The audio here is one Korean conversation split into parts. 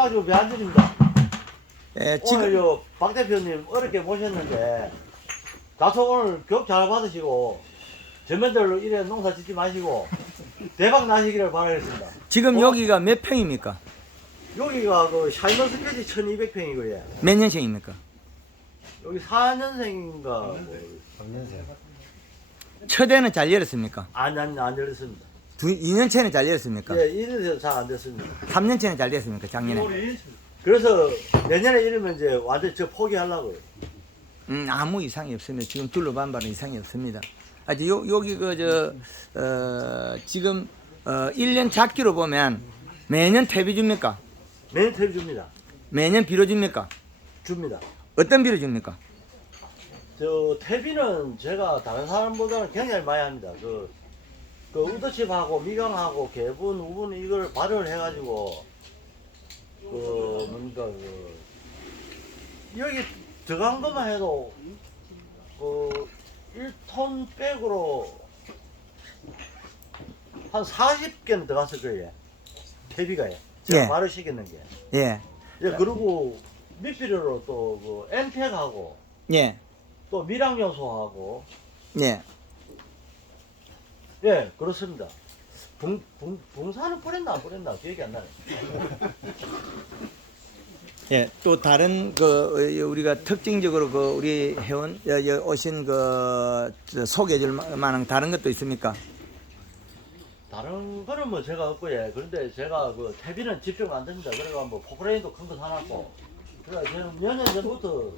콩자주 배한진입니다. 예, 오늘 요 박 대표님 어렵게 모셨는데 다소 오늘 교육 잘 받으시고 전면들로 이래 농사 짓지 마시고 대박 나시기를 바라겠습니다. 지금 여기가 몇 평입니까? 여기가 그 샤이머스케지 1200평이고 예. 몇 년생입니까? 여기 4년생인가 첫해는 잘 열었습니까? 안 열렸습니다. 2년째는 잘 열었습니까? 예, 이래서 잘 안 됐습니다. 3년째는 잘 됐습니까? 작년에? 그래서 내년에 이러면 이제 완전 저 포기하려고요. 아무 이상이 없습니다. 지금 둘러반발은 이상이 없습니다. 아직 여기 지금 1년 작기로 보면 매년 퇴비 줍니까? 매년 퇴비 줍니다. 매년 비료 줍니까? 줍니다. 어떤 비료 줍니까? 저 퇴비는 제가 다른 사람보다는 굉장히 많이 합니다. 그 우드칩하고 미강하고 개분, 우분 이걸 발효를 해가지고 뭔가 여기 들어간 것만 해도 1톤 백으로 한 40개는 들어갔을 거예요. 퇴비가 제가 예. 발효시키는 게. 예. 예, 그리고 밑비료로 또 엠팩하고 예. 또 미량요소하고 예. 예, 그렇습니다. 붕사는 뿌렸나 안 뿌렸나 기억이 안 나네. 예, 또 다른 우리가 특징적으로 우리 회원 오신 소개해줄 만한 다른 것도 있습니까? 다른 거는 뭐 제가 없고 예. 그런데 제가 그 퇴비는 직접 안 됩니다. 그래가 뭐 포크레인도 큰 거 사놨고. 그래가 저는 몇 년 전부터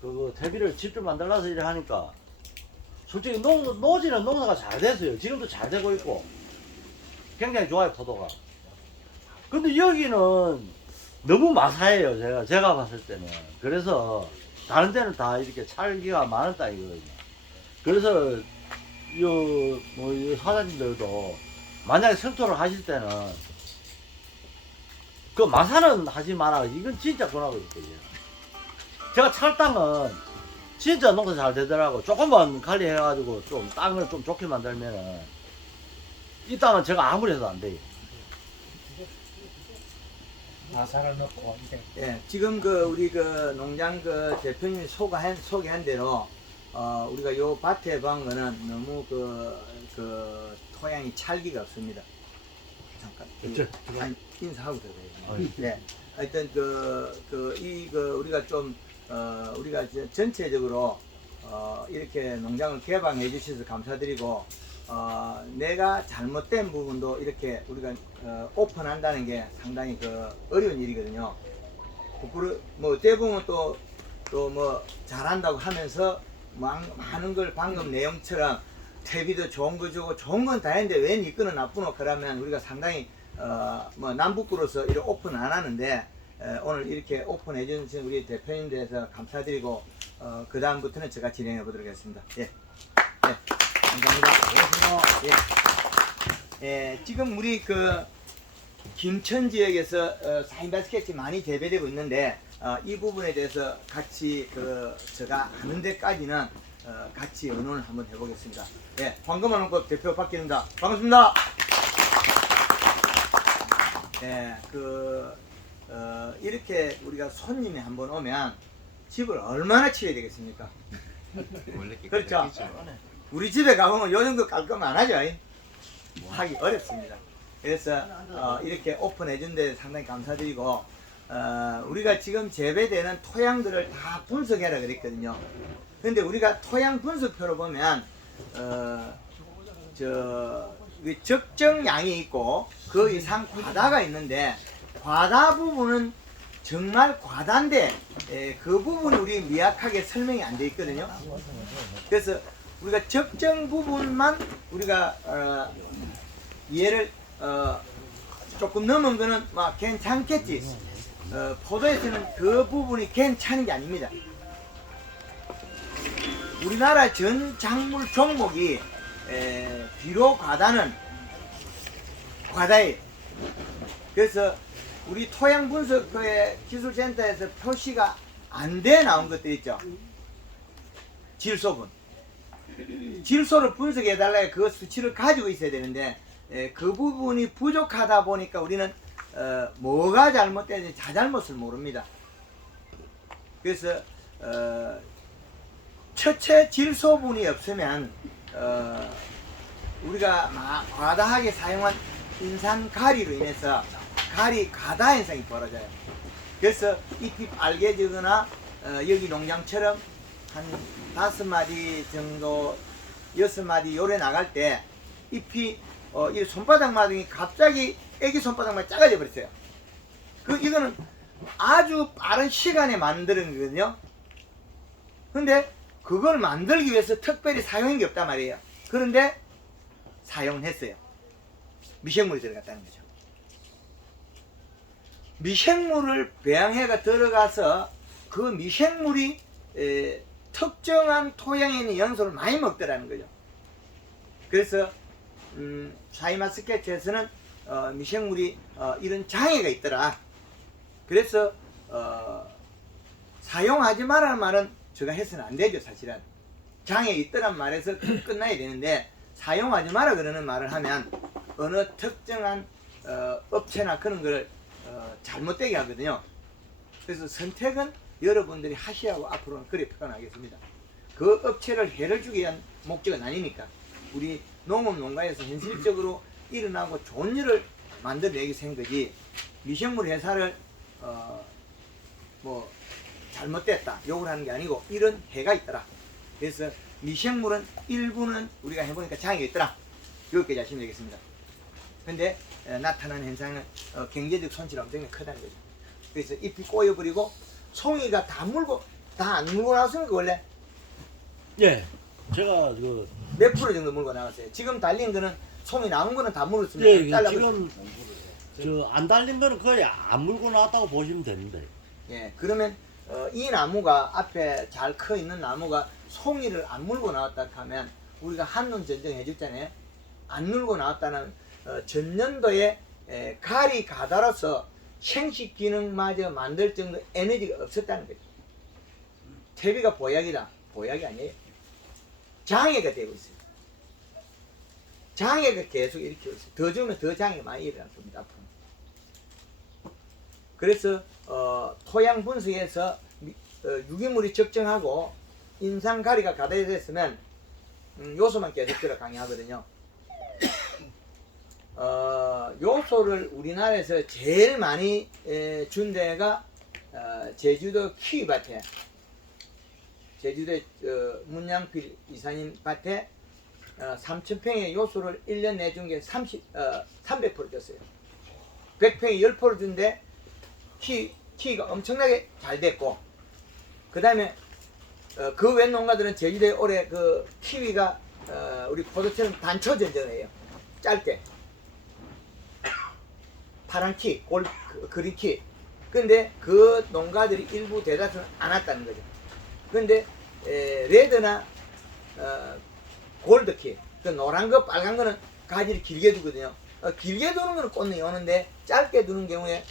그 퇴비를 직접 만들어서 이래 하니까 솔직히 노지는 농사가 잘 됐어요. 지금도 잘 되고 있고 굉장히 좋아요 포도가. 근데 여기는 너무 마사예요. 제가 봤을 때는. 그래서 다른 데는 다 이렇게 찰기가 많은 땅이거든요. 그래서 요 사장님들도 만약에 성토를 하실 때는 그 마사는 하지 마라. 이건 진짜 권하고 있거든요. 제가 찰 땅은 진짜 농사 잘 되더라고. 조금만 관리해가지고 좀 땅을 좀 좋게 만들면은 이 땅은 제가 아무리 해도 안 돼요. 마사를 넣고 예, 지금 우리 농장 대표님이 소개한 대로 우리가 요 밭에 본 거는 너무 토양이 찰기가 없습니다. 잠깐 한 인사하고 들어가요. 네, 하여튼 우리가 좀 우리가 전체적으로 이렇게 농장을 개방해 주셔서 감사드리고 내가 잘못된 부분도 이렇게 우리가 오픈한다는 게 상당히 어려운 일이거든요. 어떻게 보면 또 뭐 잘한다고 하면서 많은 걸 방금 내용처럼 퇴비도 좋은 거 주고 좋은 건 다 했는데 왜 니 거는 나쁘노? 그러면 우리가 상당히 뭐 남북구로서 이렇게 오픈 안 하는데 오늘 이렇게 오픈해 주신 우리 대표님 대해서 감사드리고 그 다음부터는 제가 진행해 보도록 하겠습니다. 예. 예. 감사합니다. 예, 지금 우리 김천 지역에서 샤인머스켓이 많이 재배되고 있는데 이 부분에 대해서 같이 제가 아는 데까지는 같이 의논을 한번 해보겠습니다. 예, 황금한원법 대표 박기입니다. 반갑습니다. 예, 이렇게 우리가 손님이 한번 오면 집을 얼마나 치워야 되겠습니까? 그렇죠. 우리 집에 가보면 요 정도 깔끔 안 하죠. 하기 어렵습니다. 그래서 이렇게 오픈해 준 데 상당히 감사드리고 우리가 지금 재배되는 토양들을 다 분석해라 그랬거든요. 근데 우리가 토양 분석표로 보면 적정량이 있고 그 이상 과다가 있는데 과다 부분은 정말 과다인데 그 부분이 우리 미약하게 설명이 안 돼 있거든요. 그래서 우리가 적정 부분만 우리가 이해를 조금 넘은 거는 막 괜찮겠지. 포도에서는 그 부분이 괜찮은 게 아닙니다. 우리나라 전 작물 종목이 비료 과다는 과다예요. 그래서 우리 토양 분석회 기술센터에서 표시가 안 돼 나온 것들 있죠. 질소분. 질소를 분석해 달라 그 수치를 가지고 있어야 되는데 그 부분이 부족하다 보니까 우리는 뭐가 잘못되는지 자잘못을 모릅니다. 그래서 첫째 질소분이 없으면 우리가 과다하게 사용한 인산 가리로 인해서 가리 가다 현상이 벌어져요. 그래서 잎이 빨개지거나 여기 농장처럼 한 5마디 정도 6마디 요래 나갈 때 잎이 이 손바닥마등이 갑자기 애기 손바닥만 작아져 버렸어요. 이거는 아주 빠른 시간에 만드는 거거든요. 근데 그걸 만들기 위해서 특별히 사용한 게 없단 말이에요. 그런데 사용을 했어요. 미생물이 들어갔다는 거죠. 미생물을 배양해가 들어가서 그 미생물이 특정한 토양에 있는 연소를 많이 먹더라는 거죠. 그래서 샤인마스카트에서는 미생물이 이런 장애가 있더라. 그래서 사용하지 말라는 말은 제가 해서는 안 되죠. 사실은 장애 있더란 말에서 끝나야 되는데 사용하지 마라 그러는 말을 하면 어느 특정한 업체나 그런 걸 잘못되게 하거든요. 그래서 선택은 여러분들이 하시라고 앞으로는 그래 표현하겠습니다. 그 업체를 해를 주기 위한 목적은 아니니까 우리 농업 농가에서 현실적으로 일어나고 좋은 일을 만들어내기 위해서 한 거지, 미생물 회사를 뭐 잘못됐다 욕을 하는 게 아니고 이런 해가 있더라. 그래서 미생물은 일부는 우리가 해보니까 장애가 있더라. 여기까지 하시면 되겠습니다. 근데 나타나는 현상은 경제적 손실이 엄청나게 크다는 거죠. 그래서 잎이 꼬여버리고 송이가 다 안 물고 나왔습니까 원래? 예, 제가 몇 프로 정도 물고 나왔어요? 지금 달린 거는 송이 나온 거는 다 물었습니다. 예, 지금 안 달린 거는 거의 안 물고 나왔다고 보시면 되는데. 예, 그러면 이 나무가 앞에 잘 커 있는 나무가 송이를 안 물고 나왔다 하면 우리가 한눈 전쟁 해줬잖아요. 안 물고 나왔다는 전년도에 가리 가다로서 생식 기능마저 만들 정도 에너지가 없었다는 거죠. 퇴비가 보약이다. 보약이 아니에요. 장애가 되고 있어요. 장애가 계속 일으키고 있어요. 더 주면 더 장애가 많이 일어날 겁니다. 앞으로. 그래서 토양 분석에서 유기물이 적정하고 인상 가리가 가다됐으면 요소만 계속 들어 강의하거든요. 요소를 우리나라에서 제일 많이 준 데가 제주도 키위밭에, 제주도 문양필 이사님 밭에 3,000평의 요소를 1년 내준 게 300% 줬어요. 100평에 10% 준데 키위가 엄청나게 잘 됐고, 그 다음에 그 외 농가들은 제주도에 올해 그 키위가 우리 포도처럼 단초 전쟁이에요. 짧게 파란 키, 그린 키. 근데 그 농가들이 일부 대다수는 안 왔다는 거죠. 근데 레드나 골드 키, 그 노란 거 빨간 거는 가지를 길게 두거든요. 길게 두는 거는 꽃눈이 오는데 짧게 두는 경우에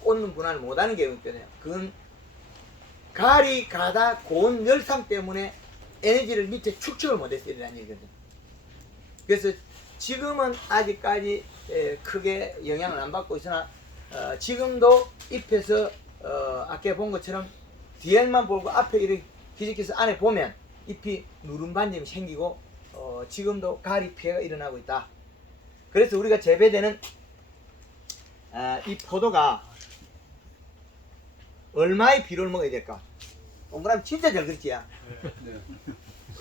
꽃눈 분할을 못하는 경우가 있거든요. 그건 가리 가다 고온 열상 때문에 에너지를 밑에 축적을 못해서 일어난 일이거든요. 그래서 지금은 아직까지 크게 영향을 안 받고 있으나 지금도 잎에서 아까 본 것처럼 뒤에만 보고 앞에 이렇게 뒤집혀서 안에 보면 잎이 누른 반점이 생기고 지금도 가리 피해가 일어나고 있다. 그래서 우리가 재배되는 이 포도가 얼마의 비료를 먹어야 될까? 동그라미 진짜 잘 그렸지야.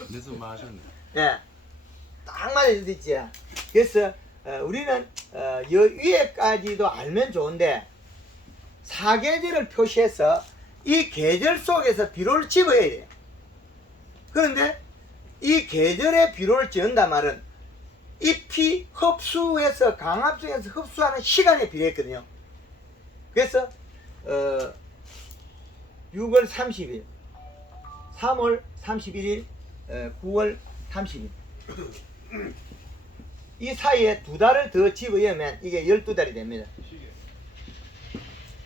그래서 마셨네. 예, 딱 맞을 수 있지. 그래서 우리는 여 위에까지도 알면 좋은데 사계절을 표시해서 이 계절 속에서 비료를 집어야 돼요. 그런데 이 계절에 비료를 지은단 말은 잎이 흡수해서 강압성에서 흡수하는 시간에 비례했거든요. 그래서 6월 30일, 3월 31일, 9월 30일 이 사이에 2달을 더 집어넣으면 이게 12달이 됩니다.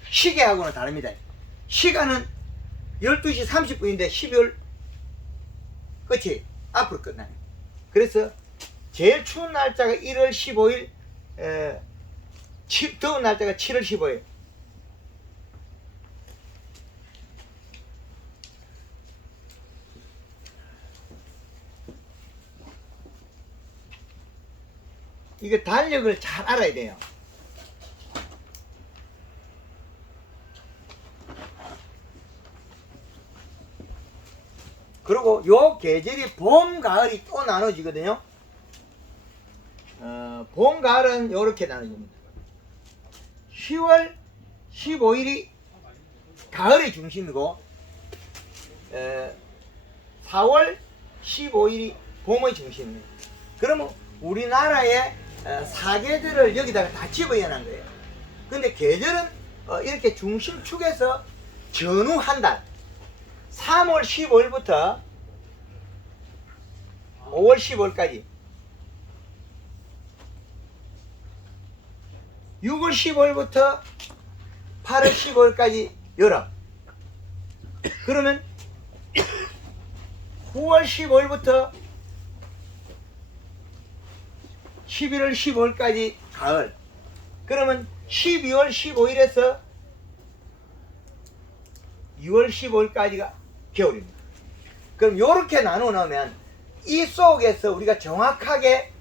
시계하고는 다릅니다. 시간은 12시 30분인데 12월 끝이 앞으로 끝나요. 그래서 제일 추운 날짜가 1월 15일 더운 날짜가 7월 15일. 이거 달력을 잘 알아야 돼요. 그리고 요 계절이 봄, 가을이 또 나눠지거든요. 봄, 가을은 요렇게 나눠집니다. 10월 15일이 가을의 중심이고 4월 15일이 봄의 중심입니다. 그러면 우리나라의 사계절을 여기다가 다 집어넣은 거예요. 근데 계절은 이렇게 중심축에서 전후 한 달 3월 15일부터 5월 15일까지 6월 15일부터 8월 15일까지 여름. 그러면 9월 15일부터 11월 15일까지 가을. 그러면 12월 15일에서 6월 15일까지가 겨울입니다. 그럼 이렇게 나누어 놓으면 이 속에서 우리가 정확하게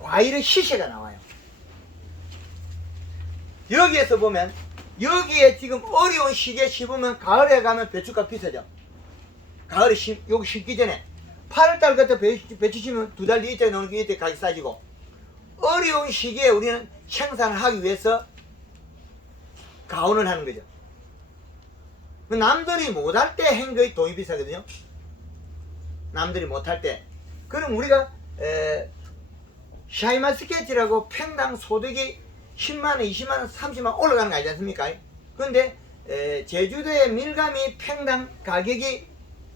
과일의 시세가 나와요. 여기에서 보면 여기에 지금 어려운 시기에 심으면 가을에 가면 배추값 비싸죠. 가을에 여기 심기 전에 8월달 같은 배추 심으면 2달 뒤에 나오는 게 이때 가격 싸지고, 어려운 시기에 우리는 생산을 하기 위해서 가온을 하는 거죠. 남들이 못할 때 한 거에 돈이 비싸거든요. 남들이 못할 때. 그럼 우리가 샤이마스케치라고 평당 소득이 10만원, 20만원, 30만원 올라가는 거 아니지 않습니까? 그런데 제주도의 밀감이 평당 가격이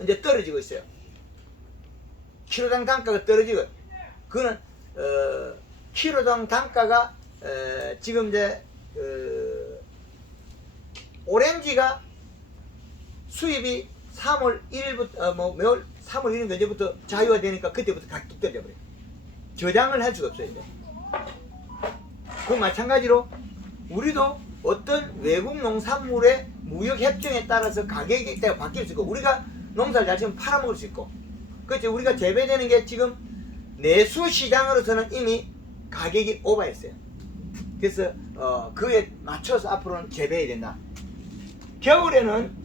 이제 떨어지고 있어요. 키로당 단가가 떨어지고, 그거는 키로당 단가가 지금 이제 오렌지가 수입이 3월 1일부터 매월 3월 1일 언제부터 자유화 되니까 그때부터 가격이 떨어져 버려요. 저장을 할 수가 없어요. 이제. 그 마찬가지로 우리도 어떤 외국 농산물의 무역 협정에 따라서 가격이 바뀔 수 있고, 우리가 농사를 잘 지으면 팔아먹을 수 있고, 그렇죠. 우리가 재배되는 게 지금 내수 시장으로서는 이미 가격이 오버했어요. 그래서 그에 맞춰서 앞으로는 재배해야 된다. 겨울에는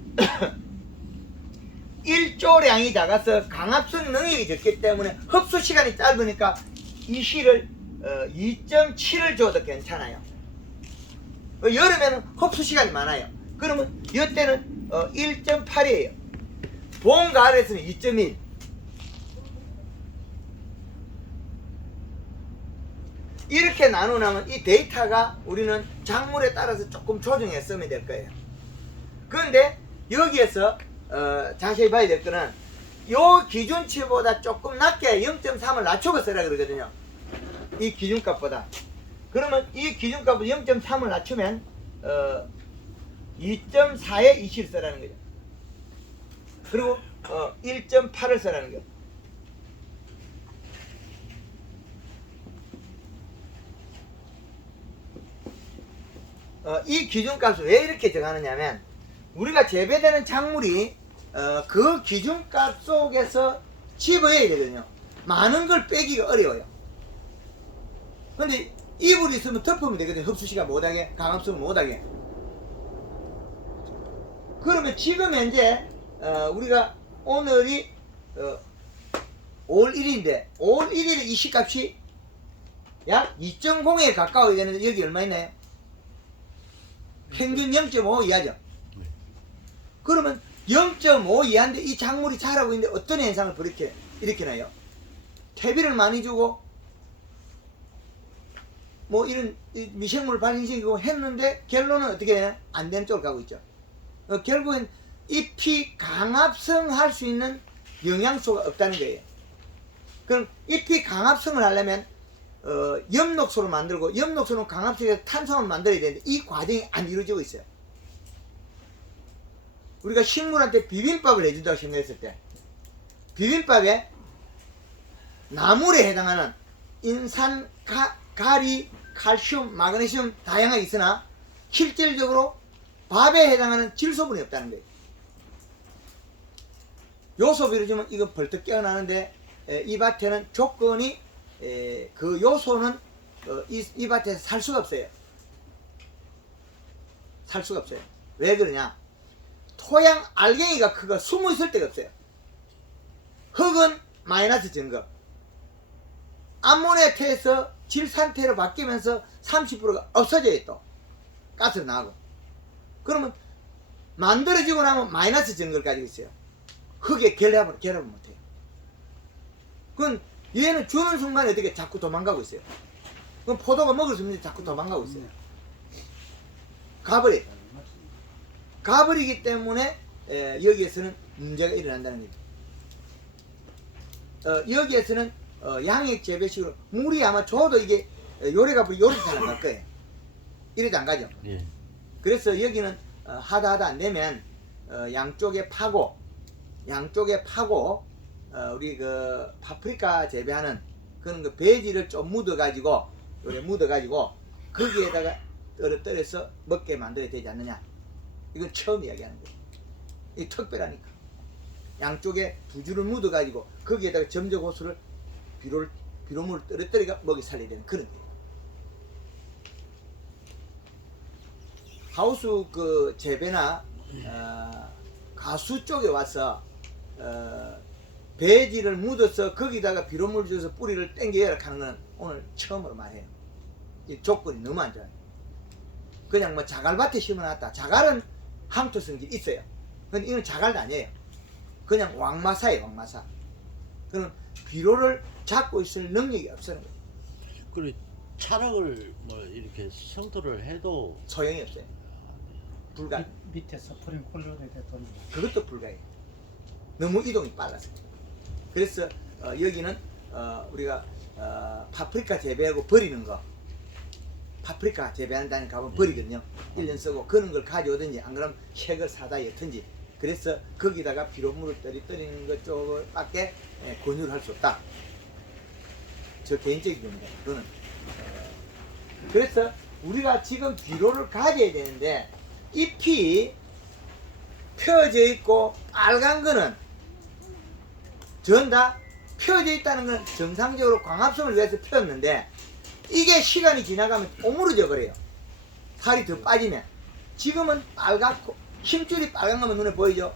일조량이 작아서 강압성 능력이 적기 때문에 흡수 시간이 짧으니까 이 씨를 2.7을 줘도 괜찮아요. 여름에는 흡수 시간이 많아요. 그러면 이때는 1.8이에요. 봄, 가을에서는 2.1. 이렇게 나누면 이 데이터가 우리는 작물에 따라서 조금 조정해 쓰면 될 거예요. 그런데 여기에서 자세히 봐야 될 거는 요 기준치보다 조금 낮게 0.3을 낮추고 쓰라 그러거든요. 이 기준값보다. 그러면 이 기준값을 0.3을 낮추면 2.4에 20을 쓰라는 거죠. 그리고 1.8을 쓰라는 거죠. 이 기준값을 왜 이렇게 정하느냐면, 우리가 재배되는 작물이 그 기준값 속에서 집어야 되거든요. 많은 걸 빼기가 어려워요. 근데 이불이 있으면 덮으면 되거든요. 흡수시간 못하게, 강압성을 못하게. 그러면 지금 현재 우리가 오늘이 5월 1일인데 5월 1일에 이 시값이 약 2.0에 가까워야 되는데 여기 얼마 있나요? 평균 0.5 이하죠. 그러면 0.5 이하인데 이 작물이 자라고 있는데 어떤 현상을 일으키나요? 퇴비를 많이 주고 뭐 이런 미생물 발생시키고 했는데 결론은 어떻게 되냐? 안 되는 쪽으로 가고 있죠. 결국엔 잎이 강압성 할 수 있는 영양소가 없다는 거예요. 그럼 잎이 강압성을 하려면 엽록소를 만들고, 엽록소는 강압성에서 탄성을 만들어야 되는데 이 과정이 안 이루어지고 있어요. 우리가 식물한테 비빔밥을 해준다고 생각했을 때, 비빔밥에 나물에 해당하는 인산, 가리, 칼슘, 마그네슘 다양하게 있으나 실질적으로 밥에 해당하는 질소분이 없다는 거예요. 요소비로 주면 이거 벌떡 깨어나는데 이 밭에는 조건이 그 요소는 이 밭에서 살 수가 없어요. 살 수가 없어요. 왜 그러냐? 토양 알갱이가 크고 숨어 있을 데가 없어요. 흙은 마이너스 증거. 암모니아태에서 질산태로 바뀌면서 30%가 없어져요. 또 가스로 나오고. 그러면 만들어지고 나면 마이너스 증거를 가지고 있어요. 흙에 결합을 못해요. 그건 얘는 주는 순간에 어떻게 자꾸 도망가고 있어요. 그럼 포도가 먹을 수 없는데 자꾸 도망가고 있어요. 가버리기 때문에 여기에서는 문제가 일어난다는 거죠. 여기에서는 양액 재배식으로 물이 아마 줘도 이게 요래가 요렇게 잘 안 갈 거예요. 이래도 안 가죠. 예. 그래서 여기는 하다 안 되면 양쪽에 파고 우리 그 파프리카 재배하는 그런 그 배지를 좀 묻어가지고 거기에다가 떨어뜨려서 먹게 만들어야 되지 않느냐. 이건 처음 이야기하는 거예요. 이 특별하니까 양쪽에 두 줄을 묻어가지고 거기에다가 점적호수를 비료물을 떨어뜨리가 먹이 살려야 되는 그런 거예요. 하우스 그 재배나 가수 쪽에 와서 배지를 묻어서 거기다가 비료물 줘서 뿌리를 땡겨야 하는 건 오늘 처음으로 말해요. 이 조건이 너무 안 좋아요. 그냥 뭐 자갈밭에 심어놨다. 자갈은 항토성질이 있어요. 근데 이건 자갈도 아니에요. 그냥 왕마사예요. 왕마사. 그럼 비료를 잡고 있을 능력이 없어요. 그리고 차력을 뭐 이렇게 성토를 해도 소용이 없어요. 불가. 밑에서 프링콜러에 됐던 그것도 불가해요. 너무 이동이 빨라서. 그래서 여기는 우리가 파프리카 재배하고 버리는 거, 파프리카 재배한다는 가면 버리거든요. 1년 쓰고 그런 걸 가져오든지 안 그러면 색을 사다 였든지. 그래서 거기다가 비료물을 떨어뜨리는 것 쪽밖에 권유를 할 수 없다. 저 개인적인 겁니다. 그거는. 그래서 우리가 지금 비료를 가져야 되는데 잎이 펴져 있고 빨간 거는 전 다 펴져 있다는 건 정상적으로 광합성을 위해서 폈는데 이게 시간이 지나가면 오므러져 버려요. 살이 더 빠지면. 지금은 빨갛고 힘줄이 빨간 거면 눈에 보이죠.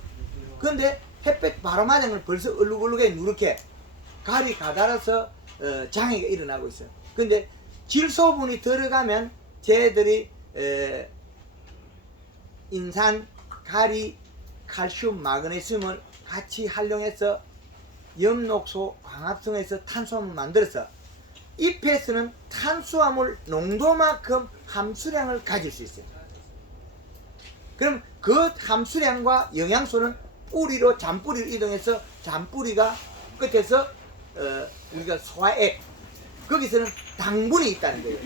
그런데 햇볕 바로 맞은 건 벌써 얼룩얼룩해 누렇게 갈이 가달아서 장애가 일어나고 있어요. 근데 질소분이 들어가면 쟤들이 인산, 가리, 칼슘, 마그네슘을 같이 활용해서 엽록소 광합성에서 탄수화물 만들어서 잎에서는 탄수화물 농도만큼 함수량을 가질 수 있어요. 그럼 그 함수량과 영양소는 뿌리로 잔뿌리로 이동해서 잔뿌리가 끝에서 우리가 소화액 거기서는 당분이 있다는 거예요.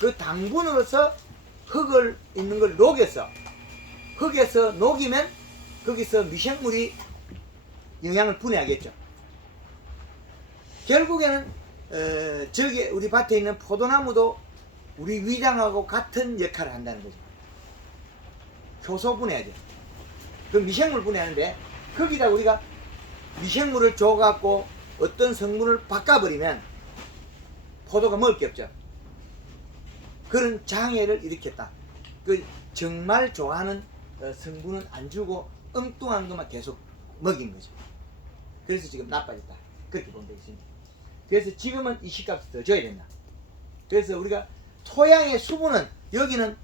그 당분으로서 흙을 있는 걸 녹여서 흙에서 녹이면 거기서 미생물이 영양을 분해하겠죠. 결국에는 저기 우리 밭에 있는 포도나무도 우리 위장하고 같은 역할을 한다는 거죠. 효소 분해하죠. 그 미생물 분해하는데 거기다 우리가 미생물을 줘갖고 어떤 성분을 바꿔버리면 포도가 먹을 게 없죠. 그런 장애를 일으켰다. 그 정말 좋아하는 성분은 안 주고 엉뚱한 것만 계속 먹인 거죠. 그래서 지금 나빠졌다. 그렇게 보면 되겠습니다. 그래서 지금은 이 씨값을 더 줘야 된다. 그래서 우리가 토양의 수분은 여기는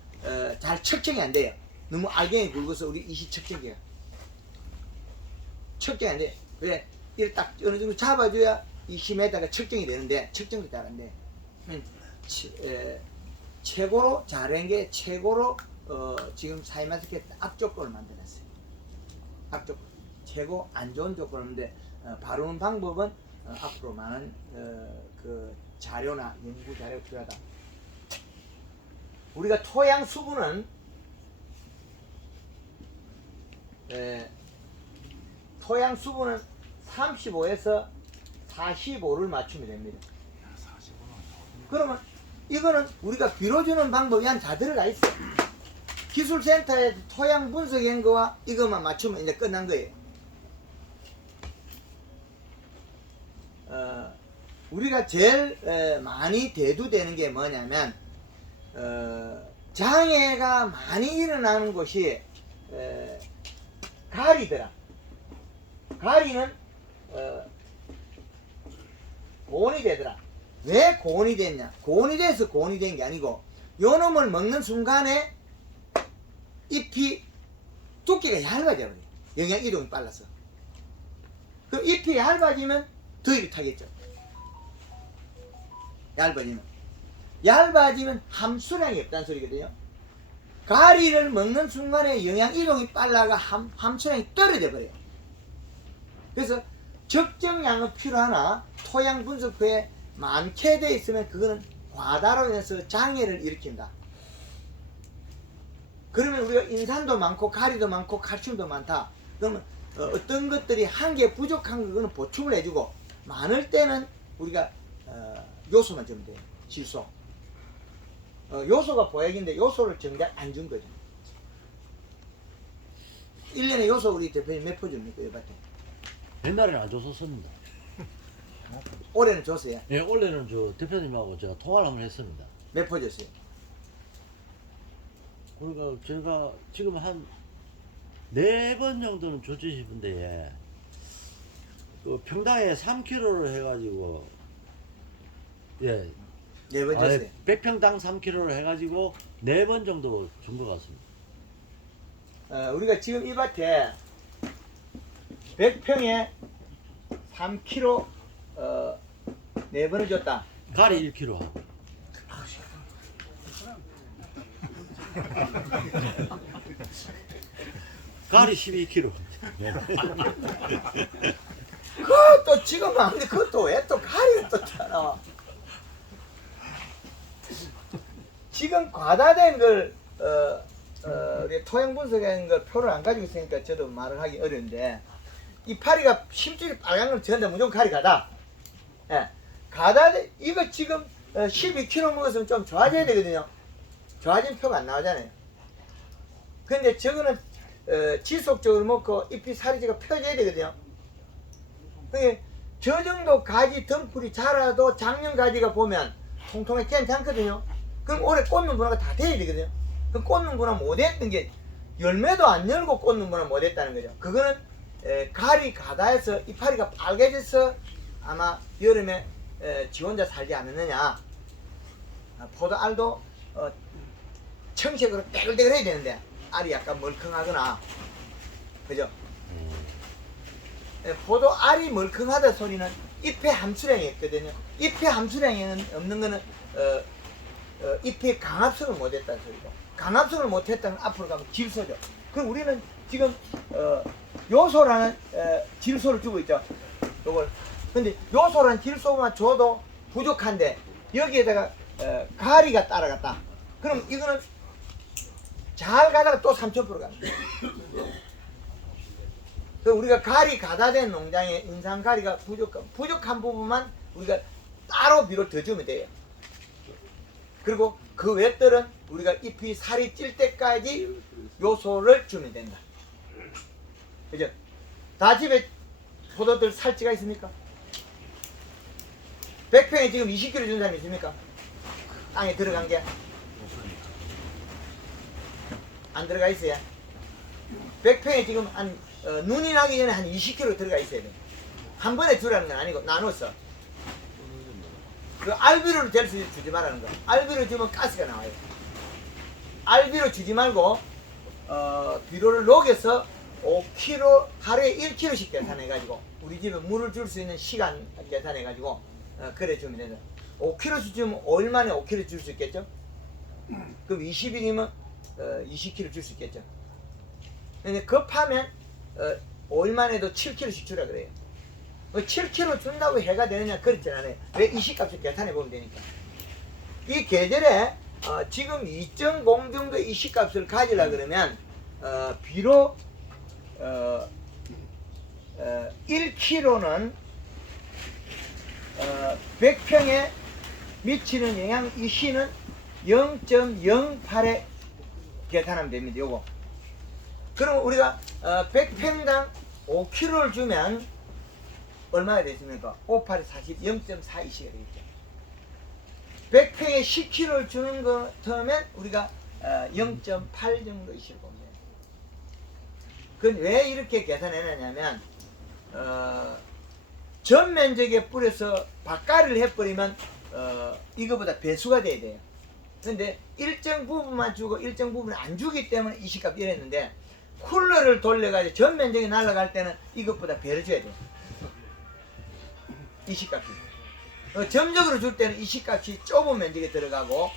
잘 측정이 안 돼요. 너무 알갱이 굵어서 우리 이시 측정기가 측정이 안 돼. 그래 이를 딱 어느 정도 잡아줘야 이 힘에다가 측정이 되는데 측정도 잘 안 돼. 최고로 잘한 게 최고로 지금 사이마스켓 악조건을 만들었어요. 악조건 최고 안 좋은 조건인데 바르는 방법은 앞으로 많은 그 자료나 연구 자료가 필요하다. 우리가 토양 수분은 토양 수분은 35에서 45를 맞추면 됩니다. 그러면 이거는 우리가 비료 주는 방법이 한 다 들어가 있어. 기술센터에 토양 분석한 거와 이것만 맞추면 이제 끝난 거예요. 우리가 제일 많이 대두되는 게 뭐냐면 장애가 많이 일어나는 곳이 가리더라. 가리는 고온이 되더라. 왜 고온이 됐냐? 고온이 돼서 고온이 된 게 아니고 요 놈을 먹는 순간에 잎이 두께가 얇아져 버려. 영양 이동이 빨라서. 그럼 잎이 얇아지면 더위를 타겠죠. 얇아지면 함수량이 없다는 소리거든요. 가리를 먹는 순간에 영양 이동이 빨라가 함수량이 떨어져 버려요. 그래서 적정량은 필요하나 토양 분석 후에 많게 돼 있으면 그거는 과다로 인해서 장애를 일으킨다. 그러면 우리가 인산도 많고 가리도 많고 칼슘도 많다. 그러면 어떤 것들이 한 개 부족한 거는 보충을 해주고 많을 때는 우리가 요소만 주면 돼요. 질소. 요소가 보약인데 요소를 정작 안 준 거죠. 1년에 요소 우리 대표님 몇 포 줍니까? 이 밭에? 옛날에는 안 줬었습니다. 올해는 줬어요. 예, 원래는 저 대표님하고 제가 통화를 한번 했습니다. 몇 포 줬어요? 그러니까 제가 지금 한 4번 정도는 줬지 싶은데, 그 평당에 3kg를 해가지고, 예. 네 번 줬어요. 100평당 3kg를 해가지고 4번 정도 준 것 같습니다. 우리가 지금 이 밭에 100평에 3kg 4번을 줬다. 가리 1kg 하고. 가리 12kg. 그것도 지금 안 돼. 그것도 왜 또 가리를 또 잖아. 지금 과다된 걸 우리 토양 분석한 걸 표를 안 가지고 있으니까 저도 말을 하기 어려운데 이 파리가 심줄이 빨간 걸 전다 무조건 가리 가다. 예. 가다된 이거 지금 12kg 먹었으면 좀 좋아져야 되거든요. 좋아진 표가 안 나오잖아요. 근데 저거는 지속적으로 먹고 잎이 사리지가 펴져야 되거든요. 그게 저 정도 가지 덩풀이 자라도 작년 가지가 보면 통통해 괜찮거든요. 그럼 올해 꽂는 분화가 다 돼야 되거든요. 그럼 꽂는 분화 못했던 게 열매도 안 열고 꽂는 분화 못했다는 거죠. 그거는 가리 가다해서 이파리가 빨개져서 아마 여름에 지 혼자 살지 않았느냐. 포도알도 청색으로 떼글떼글 해야 되는데 알이 약간 멀컹하거나 그죠? 포도알이 멀컹하다 소리는 잎의 함수량이 있거든요. 잎의 함수량이 없는 거는 잎의 강압성을 못했다는 소리고, 강압성을 못했다는 앞으로 가면 질소죠. 그럼 우리는 지금 요소라는 질소를 주고 있죠. 요걸. 근데 요소라는 질소만 줘도 부족한데 여기에다가 가리가 따라갔다. 그럼 이거는 잘 가다가 또 3,000% 갑니다. 우리가 가리 가다된 농장에 인상 가리가 부족한 부분만 우리가 따로 비료 더 주면 돼요. 그리고 그 외들은 우리가 잎이 살이 찔 때까지 요소를 주면 된다. 그죠? 다 집에 포도들 살찌가 있습니까? 100평에 지금 20kg 준 사람이 있습니까? 땅에 들어간 게? 안 들어가 있어요. 100평에 지금 한 눈이 나기 전에 한 20kg 들어가 있어야 돼. 한 번에 주라는 건 아니고 나눠서. 그 알비료를 될 수 주지 말라는 거. 알비료 주면 가스가 나와요. 알비료 주지 말고 비료를 녹여서 5kg 하루에 1kg씩 계산해가지고 우리 집에 물을 줄 수 있는 시간 계산해가지고 그래 주면 된다. 5kg씩 주면 5일 만에 5kg 줄 수 있겠죠? 그럼 20일이면 20kg 줄 수 있겠죠? 근데 급하면 5일 만에도 7kg씩 주라 그래요. 7kg 준다고 해가 되느냐? 그렇진 않아요. 왜 이시값을 계산해 보면 되니까. 이 계절에 지금 2.0 정도 이시값을 가지려 그러면 비록 1kg는 100평에 미치는 영향 이 C는 0.08에 계산하면 됩니다. 요거. 그럼 우리가 100평당 5kg를 주면 얼마가 되십니까? 5, 8, 40, 0.42C가 되겠죠. 100평에 10kg를 주는 거 더하면 우리가 0.8 정도 있을 겁니다. 그건 왜 이렇게 계산해놨냐면 전 면적에 뿌려서 밭가리를 해버리면 이거보다 배수가 돼야 돼요. 근데 일정 부분만 주고 일정 부분을 안 주기 때문에 이 시값 이랬는데 쿨러를 돌려가지고 전 면적이 날아갈 때는 이것보다 배를 줘야 돼요. 이 시값이. 점적으로 줄 때는 이 시값이 좁은 면적에 들어가고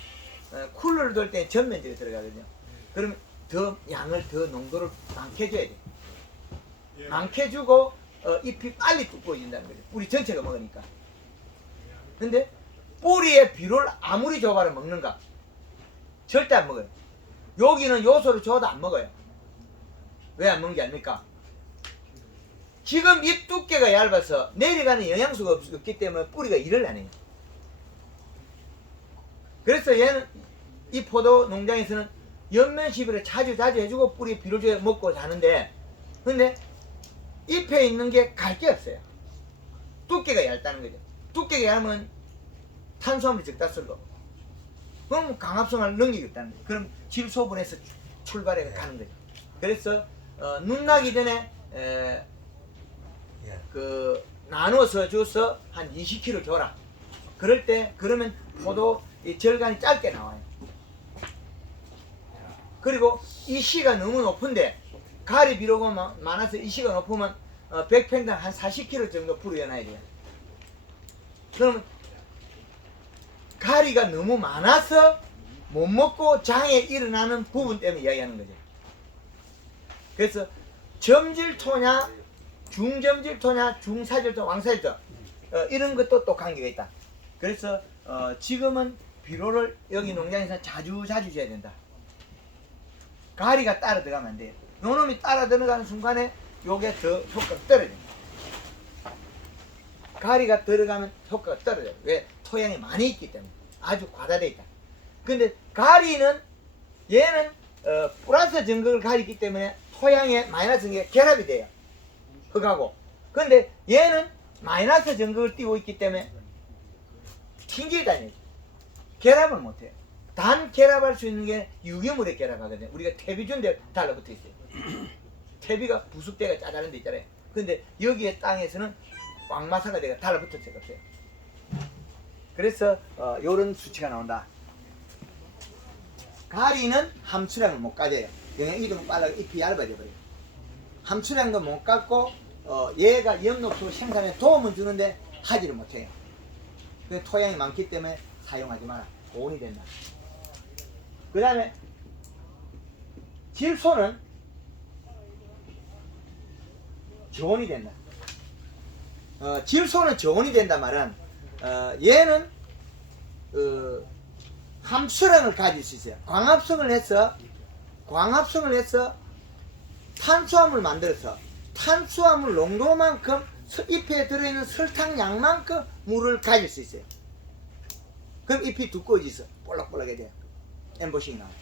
쿨러를 돌 때는 전 면적에 들어가거든요. 그러면 더 양을 더 농도를 많게 줘야 돼요. 많게 주고 잎이 빨리 두꺼워진다는 거죠. 뿌리 전체가 먹으니까. 근데 뿌리의 비료를 아무리 줘봐도 먹는가? 절대 안 먹어요. 여기는 요소를 줘도 안 먹어요. 왜 안 먹는 게 아닙니까? 지금 잎 두께가 얇아서 내려가는 영양소가 없기 때문에 뿌리가 일을 안 해요. 그래서 얘는 이 포도 농장에서는 연면 시비를 자주 해주고 뿌리에 비료 줘야 먹고 자는데, 근데 잎에 있는 게 갈 게 없어요. 두께가 얇다는 거죠. 두께가 얇으면 탄수화물이 적다 쓸고, 그럼 강압성을 능력이 없다는 거죠. 그럼 질소분에서 출발해 가는 거죠. 그래서 눈 나기 전에 나눠서 줘서 한 20kg 줘라. 그러면 포도 이 절간이 짧게 나와요. 그리고 이 C가 너무 높은데 가리 비료가 많아서 이 C가 높으면 100평당 한 40kg 정도 뿌려놔야 돼요. 그러면 가리가 너무 많아서 못 먹고 장에 일어나는 부분 때문에 이야기하는 거죠. 그래서 점질토냐, 중점질토냐, 중사질토, 왕사질토 이런 것도 또 관계가 있다. 그래서 지금은 비료를 여기 농장에서 자주 줘야 된다. 가리가 따라 들어가면 안 돼요. 요놈이 따라 들어가는 순간에 요게 더 효과가 떨어집니다. 가리가 들어가면 효과가 떨어져요. 왜? 토양이 많이 있기 때문에. 아주 과다되어 있다. 근데 가리는 얘는 플러스 전극을 가리기 때문에 토양에 마이너스 전극이 결합이 돼요. 흙하고. 근데 얘는 마이너스 전극을 띄고 있기 때문에 튕길 다니죠. 결합을 못해요. 단 결합할 수 있는 게 유기물에 결합하거든요. 우리가 퇴비준데 달라붙어 있어요. 퇴비가 부숙대가 짜다는 데 있잖아요. 근데 여기에 땅에서는 왕마사가 되가 달라붙을 수가 없어요. 그래서 요런 수치가 나온다. 가리는 함수량을 못 가져요. 영양 이동이 빨라서 잎이 얇아져 버려요. 함수량도 못 갖고 얘가 엽록소 생산에 도움은 주는데 하지를 못해요. 그 토양이 많기 때문에 사용하지 마라. 고온이 된다. 그 다음에 질소는 저온이 된다. 질소는 저온이 된다 말은 얘는 함수량을 가질 수 있어요. 광합성을 해서 탄수화물 만들어서 탄수화물 농도만큼 잎에 들어있는 설탕량만큼 물을 가질 수 있어요. 그럼 잎이 두꺼워지서 볼락볼락해 돼요. 엠보싱이 나와요.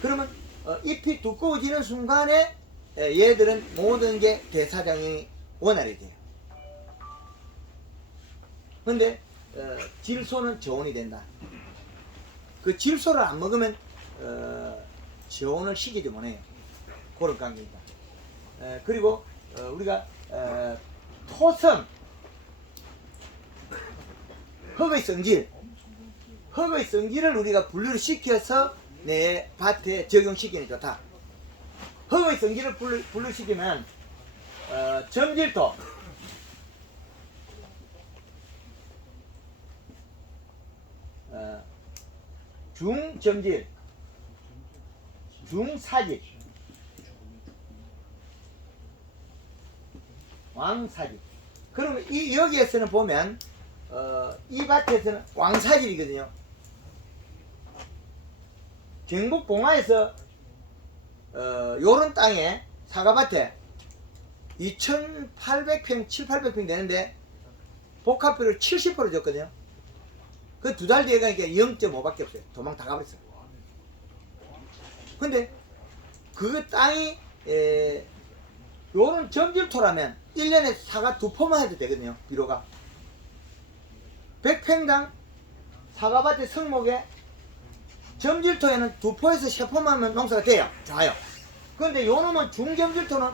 그러면 잎이 두꺼워지는 순간에 얘들은 모든 게 대사장이 원활히 돼요. 근데 질소는 저온이 된다. 그 질소를 안 먹으면 저온을 식이지 못해요. 그런 관계입니다. 그리고 우리가 토성, 흙의 성질을 우리가 분류를 시켜서 내 밭에 적용시키는 게 좋다. 흙의 성질을 분류시키면 점질토, 중점질, 중사질, 왕사질. 그러면 여기에서는 보면 이 밭에서는 왕사질이거든요. 경북 봉화에서 요런 땅에 사과밭에 2,800평, 7,800평 되는데 복합비를 70% 줬거든요. 그 2달 뒤에 가니까 0.5밖에 없어요. 도망 다 가버렸어요. 근데 그 땅이 요런 점질토라면 1년에 사과 2포만 해도 되거든요. 비료가 100평당 사과밭의 성목에 점질토에는 2포에서 3포만 하면 농사가 돼요. 좋아요. 그런데 요놈은 중점질토는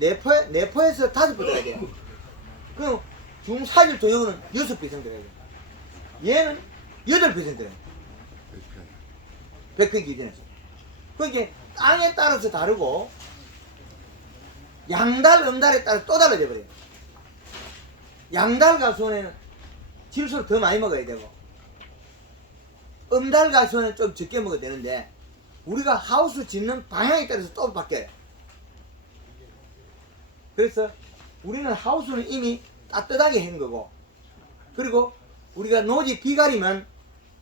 4포에서 5포 들어가야 돼요. 그럼 중사질토 요거는 6배 이상 들어가야 돼요. 얘는 8배 이상 들어가요. 100평 기준에서. 그러니까 땅에 따라서 다르고 양달, 음달에 따라 또 달라져 버려요. 양달 가수원에는 질소를 더 많이 먹어야 되고 음달 가수원은 좀 적게 먹어야 되는데 우리가 하우스 짓는 방향에 따라서 또 바뀌어요. 그래서 우리는 하우스는 이미 따뜻하게 한 거고 그리고 우리가 노지 비가리면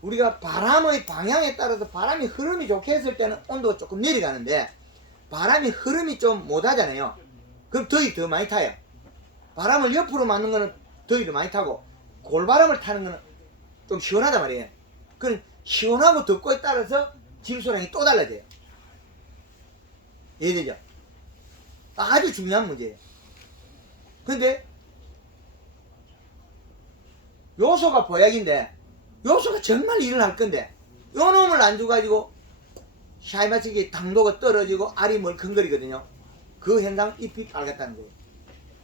우리가 바람의 방향에 따라서 바람이 흐름이 좋게 했을 때는 온도가 조금 내려가는데 바람이 흐름이 좀 못하잖아요. 그럼 더위 더 많이 타요. 바람을 옆으로 맞는 거는 더위를 많이 타고 골바람을 타는 거는 좀 시원하단 말이에요. 그럼 시원하고 덥고에 따라서 질소량이 또 달라져요. 이해되죠? 아주 중요한 문제예요. 근데 요소가 보약인데 요소가 정말 일을 할 건데 요 놈을 안 줘가지고 샤이마치기 당도가 떨어지고 알이 멀컹거리거든요. 그 현상 잎이 빨갛다는 거예요.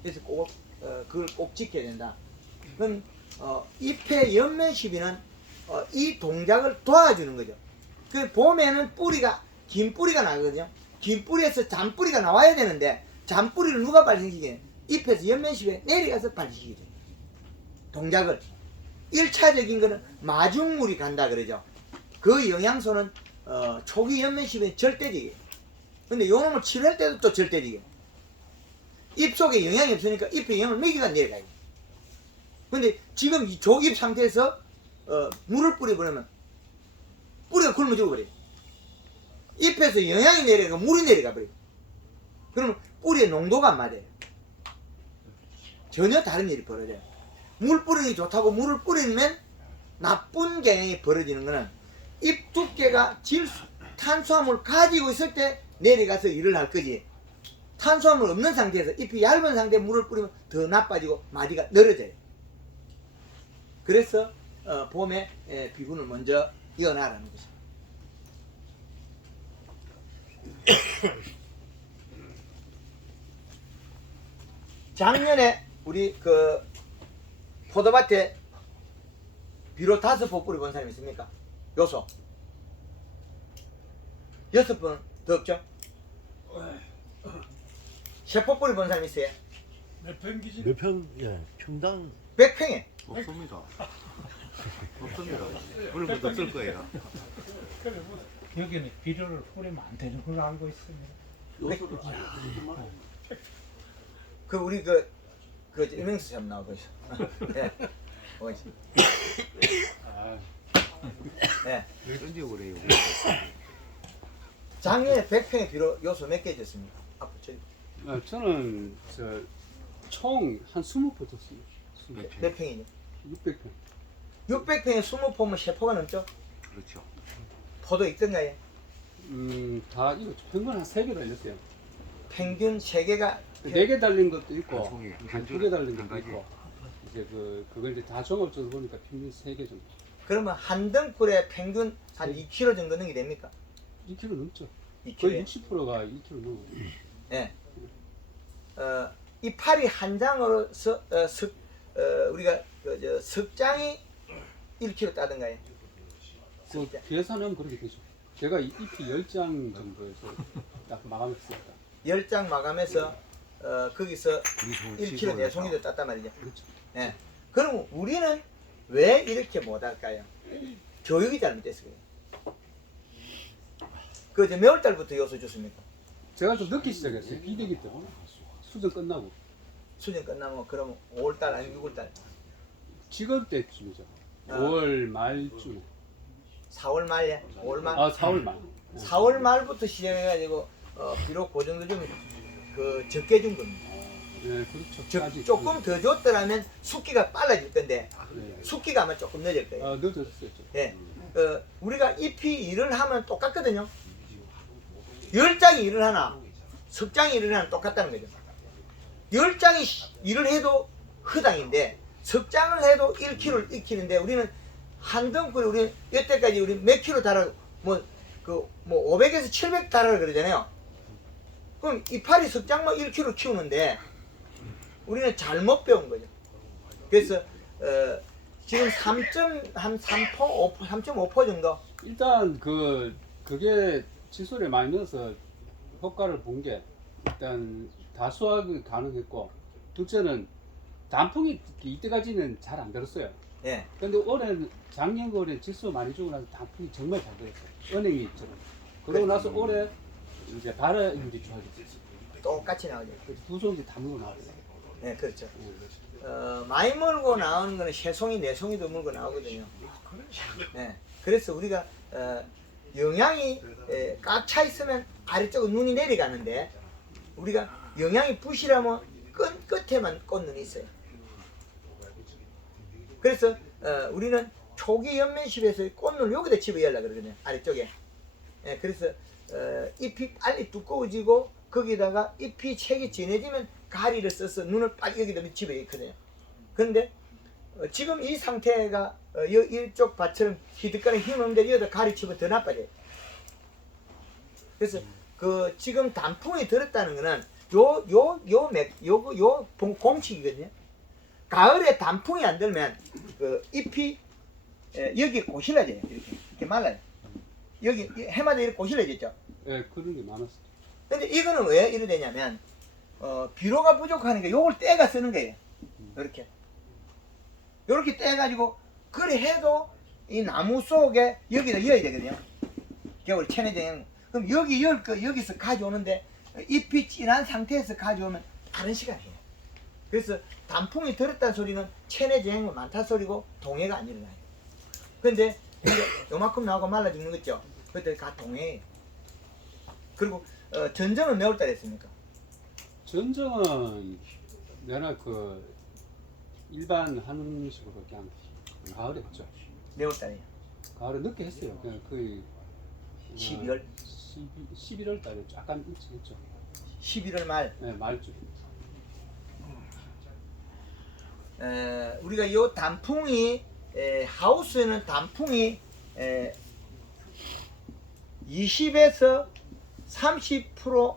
그래서 꼭 그걸 꼭 지켜야 된다. 그럼 잎의 연면 시비는 이 동작을 도와주는 거죠. 그 봄에는 뿌리가 긴 뿌리가 나거든요. 긴 뿌리에서 잔뿌리가 나와야 되는데 잔뿌리를 누가 발생시키냐? 잎에서 연면 시비에 내려가서 발생시키죠. 동작을 1차적인 거는 마중물이 간다 그러죠. 그 영양소는 초기 연면 시비에 절대적이에요. 근데 요 놈을 치료할 때도 또 절대적이에요. 잎 속에 영양이 없으니까 잎에 영양을 먹이가 내려가요. 근데 지금 이 조기잎 상태에서 물을 뿌려버리면 뿌리가 굶어 죽어버려요. 잎에서 영양이 내려가 물이 내려가 버려요. 그러면 뿌리의 농도가 안 맞아요. 전혀 다른 일이 벌어져요. 물 뿌리기 좋다고 물을 뿌리면 나쁜 경향이 벌어지는 거는 잎 두께가 탄수화물 가지고 있을 때 내려가서 일을 할 거지. 탄수화물 없는 상태에서 잎이 얇은 상태에 물을 뿌리면 더 나빠지고 마디가 늘어져요. 그래서 봄에 비군을 먼저 이어나라는 거죠. 작년에 우리 그 포도밭에 비료 5포 뿌려본 사람 있습니까? 요소 6번 더 없죠? 3포 뿌려본 사람 있어요? 몇 평기지? 몇 평? 예, 평당 100평에 없습니다. 없습니다. 오늘부터 쓸 거예요. 여기는 비료를 뿌리면 안 되는 걸로 알고 있습니다. 그 우리 그 일명수 참 나오고 있어. 예. 뭐지? 예. 언제 그래요? 작년에 100평의 비료 요소 몇 개 줬습니까? 앞으로 저희 저는 총 한 20포 줬습니다. 몇 평이냐? 600평. 600평에 20포면 3포가 넘죠? 그렇죠. 포도 있던가요? 다 이거 평균 한 3개 달렸어요. 평균 3개가 4개 달린 것도 있고, 한 송이, 한 한 2개 달린 한 것도 가지. 있고, 이제 그걸 이제 다 종합적으로 보니까 평균 3개 정도. 그러면 한 등불에 평균 한 2kg 정도 넣는 게 됩니까? 2kg 넘죠. 2kg. 거의 60%가 2kg 넘어요. 예. 이 파리 한 장으로 우리가 석장이 1kg 따든가요? 그 계산하면 그렇게 되죠. 제가 이 잎이 10장 정도에서 딱 마감했으니까. 10장 마감해서 거기서 1kg 내 송이도 땄단 말이죠. 그렇죠. 예. 그럼 우리는 왜 이렇게 못할까요? 교육이 잘못됐어요. 그 몇 달부터 요소 줬습니까? 제가 좀 늦게 시작했어요. 비대기 때문에. 수전 끝나고. 수련 끝나면 그럼 5월달 아니면 6월달? 지금 때쯤이죠. 아. 5월 말쯤에. 4월 말에? 5월 말? 4월 말. 4월 말부터 시작해가지고 비록 그 정도 좀 적게 준 겁니다. 네, 그렇죠. 아직 조금 더 줬더라면 숙기가 빨라질 건데 네. 숙기가 아마 조금 늦을 거예요. 늦었어요. 예. 우리가 잎이 일을 하면 똑같거든요. 10장이 일을 하나, 석장이 일을 하나 똑같다는 거죠. 10장이 일을 해도 허당인데 석장을 해도 1kg를 익히는데 우리는 한 덩굴에 우리 여태까지 우리 몇 킬로 달아 뭐 500에서 700 달아 그러잖아요. 그럼 이파리 석장만 1kg 키우는데 우리는 잘못 배운 거죠. 그래서 지금 3.5% 정도. 일단 그게 칫솔에 많이 넣어서 효과를 본 게 일단 다수하기 가능했고, 둘째는 단풍이 이때까지는 잘 안 들었어요. 예. 근데 작년 올해 칫솔 많이 주고 나서 단풍이 정말 잘 들었어요. 은행이처럼. 그러고 나서 올해 이제 발효율이 좋아졌어요. 똑같이 나오죠. 두 송이 다 물고 나왔어요. 네, 그렇죠. 많이 물고 나오는 거는 세 송이, 네 송이도 물고 나오거든요. 네. 그래서 우리가 영양이 꽉 차 있으면 아래쪽은 눈이 내려가는데 우리가 영양이 부실하면 끝에만 꽃눈이 있어요. 그래서 우리는 초기 연면십에서 꽃눈을 여기다 집어열라 그러거든요. 아래쪽에. 예, 그래서 잎이 빨리 두꺼워지고 거기다가 잎이 색이 진해지면 가리를 써서 눈을 빨리 여기다 집어넣거든요. 그런데 지금 이 상태가 이쪽 밭처럼 희득가는 힘없는데 여기다 가리 치면 더 나빠져요. 그래서 지금 단풍이 들었다는 거는 요 공식이거든요. 가을에 단풍이 안 들면 잎이 여기 고실라져요. 이렇게 말라요. 여기 해마다 이렇게 고실라졌죠. 네, 그런 게 많았어요. 근데 이거는 왜 이래 되냐면 비료가 부족하니까 요걸 떼가 쓰는 거예요. 이렇게 떼가지고 그래 해도 이 나무 속에 여기다 여야 되거든요. 겨울 체내쟁. 그럼 여기서 가져오는데 잎이 진한 상태에서 가져오면 다른 시간이에요. 그래서 단풍이 들었다는 소리는 체내쟁은 많다 소리고 동해가 안 일어나요. 근데 요만큼 나오고 말라 죽는 거 있죠. 그때 다 동해예요. 그리고 전정은 몇 월달에 했습니까? 전정은 내가 일반 하는 식으로 그냥 가을에 했죠. 몇 월달에요? 가을에 늦게 했어요. 그냥 거의 12월? 11월 달에 약간 일찍 했죠. 11월 말. 네, 말쯤. 우리가 요 단풍이 하우스에는 단풍이 20에서 30%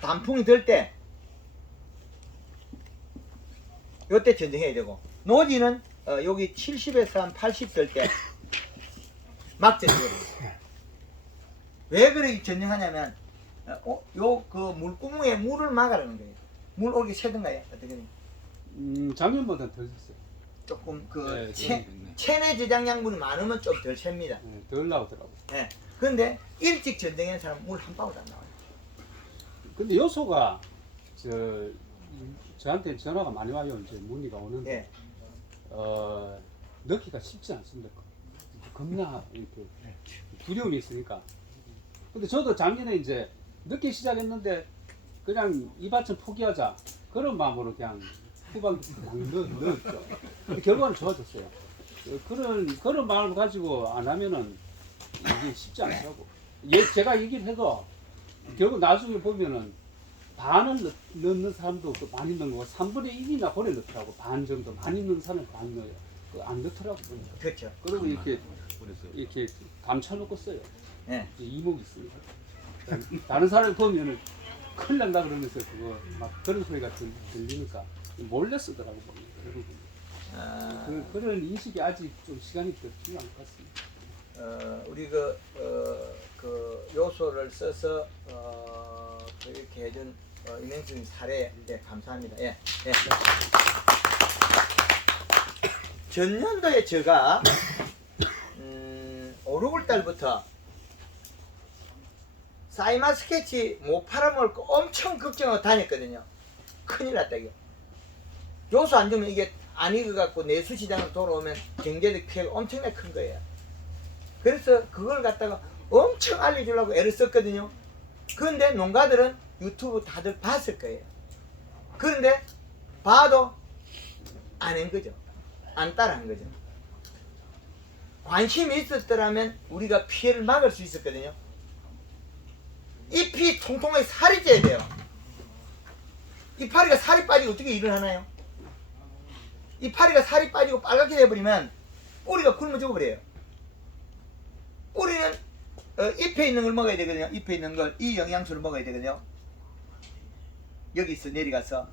단풍이 들 때 요때 전쟁해야 되고 노지는 여기 70에서 한 80 들 때 막 전쟁해요. 왜 그렇게 전쟁하냐면 요 물구멍에 물을 막으라는 거예요. 물 오르게 새든가요? 어떻게 작년보다 덜 샜어요. 조금 네, 체내 저장 양분이 많으면 좀 덜 셉니다. 네, 덜 나오더라고요. 예. 근데 일찍 전쟁한 사람 물 한 방울도 안 나와요. 근데 요소가 저한테 전화가 많이 와요. 이제 문의가 오는데 예. 넣기가 쉽지 않습니다. 겁나 이렇게 두려움이 있으니까. 근데 저도 작년에 이제 늦게 시작했는데 그냥 이 밭은 포기하자 그런 마음으로 그냥 후반 넣었죠. 근데 결과는 좋아졌어요. 그런 마음을 가지고 안 하면은 이게 쉽지 않더라고. 제가 얘기를 해도 결국 나중에 보면은 반을 넣는 사람도 많이 넣는 거고 3분의 1이나 고래 넣더라고. 반 정도 많이 넣는 사람은 반 넣어요. 안 넣더라고. 그렇죠. 그리고 이렇게 감춰놓고 써요. 예. 이목이 있습니다. 다른 사람 보면은 큰일 난다 그러면서 막 그런 소리가 들리니까 몰래 쓰더라고 보면. 그런 인식이 아직 좀 시간이 더 필요한 것 같습니다. 우리 그 요소를 써서 이렇게 해준 임행수님 사례 감사합니다. 예. 예. 전년도에 제가 5, 6월 달부터 사이마 스케치 못 팔아먹을 거 엄청 걱정하고 다녔거든요. 큰일 났다 이게. 요소 안 주면 이게 안 익어갖고 내수시장으로 돌아오면 경제적 피해가 엄청나게 큰 거예요. 그래서 그걸 갖다가 엄청 알려주려고 애를 썼거든요. 그런데 농가들은 유튜브 다들 봤을 거예요. 그런데 봐도 안 한 거죠. 안 따라한 거죠. 관심이 있었더라면 우리가 피해를 막을 수 있었거든요. 잎이 통통하게 살이 쪄야 돼요. 이파리가 살이 빠지고 어떻게 일을 하나요? 이파리가 살이 빠지고 빨갛게 돼버리면 뿌리가 굶어 죽어버려요. 뿌리는 잎에 있는 걸 먹어야 되거든요. 잎에 있는 걸, 이 영양소를 먹어야 되거든요. 여기서 내려가서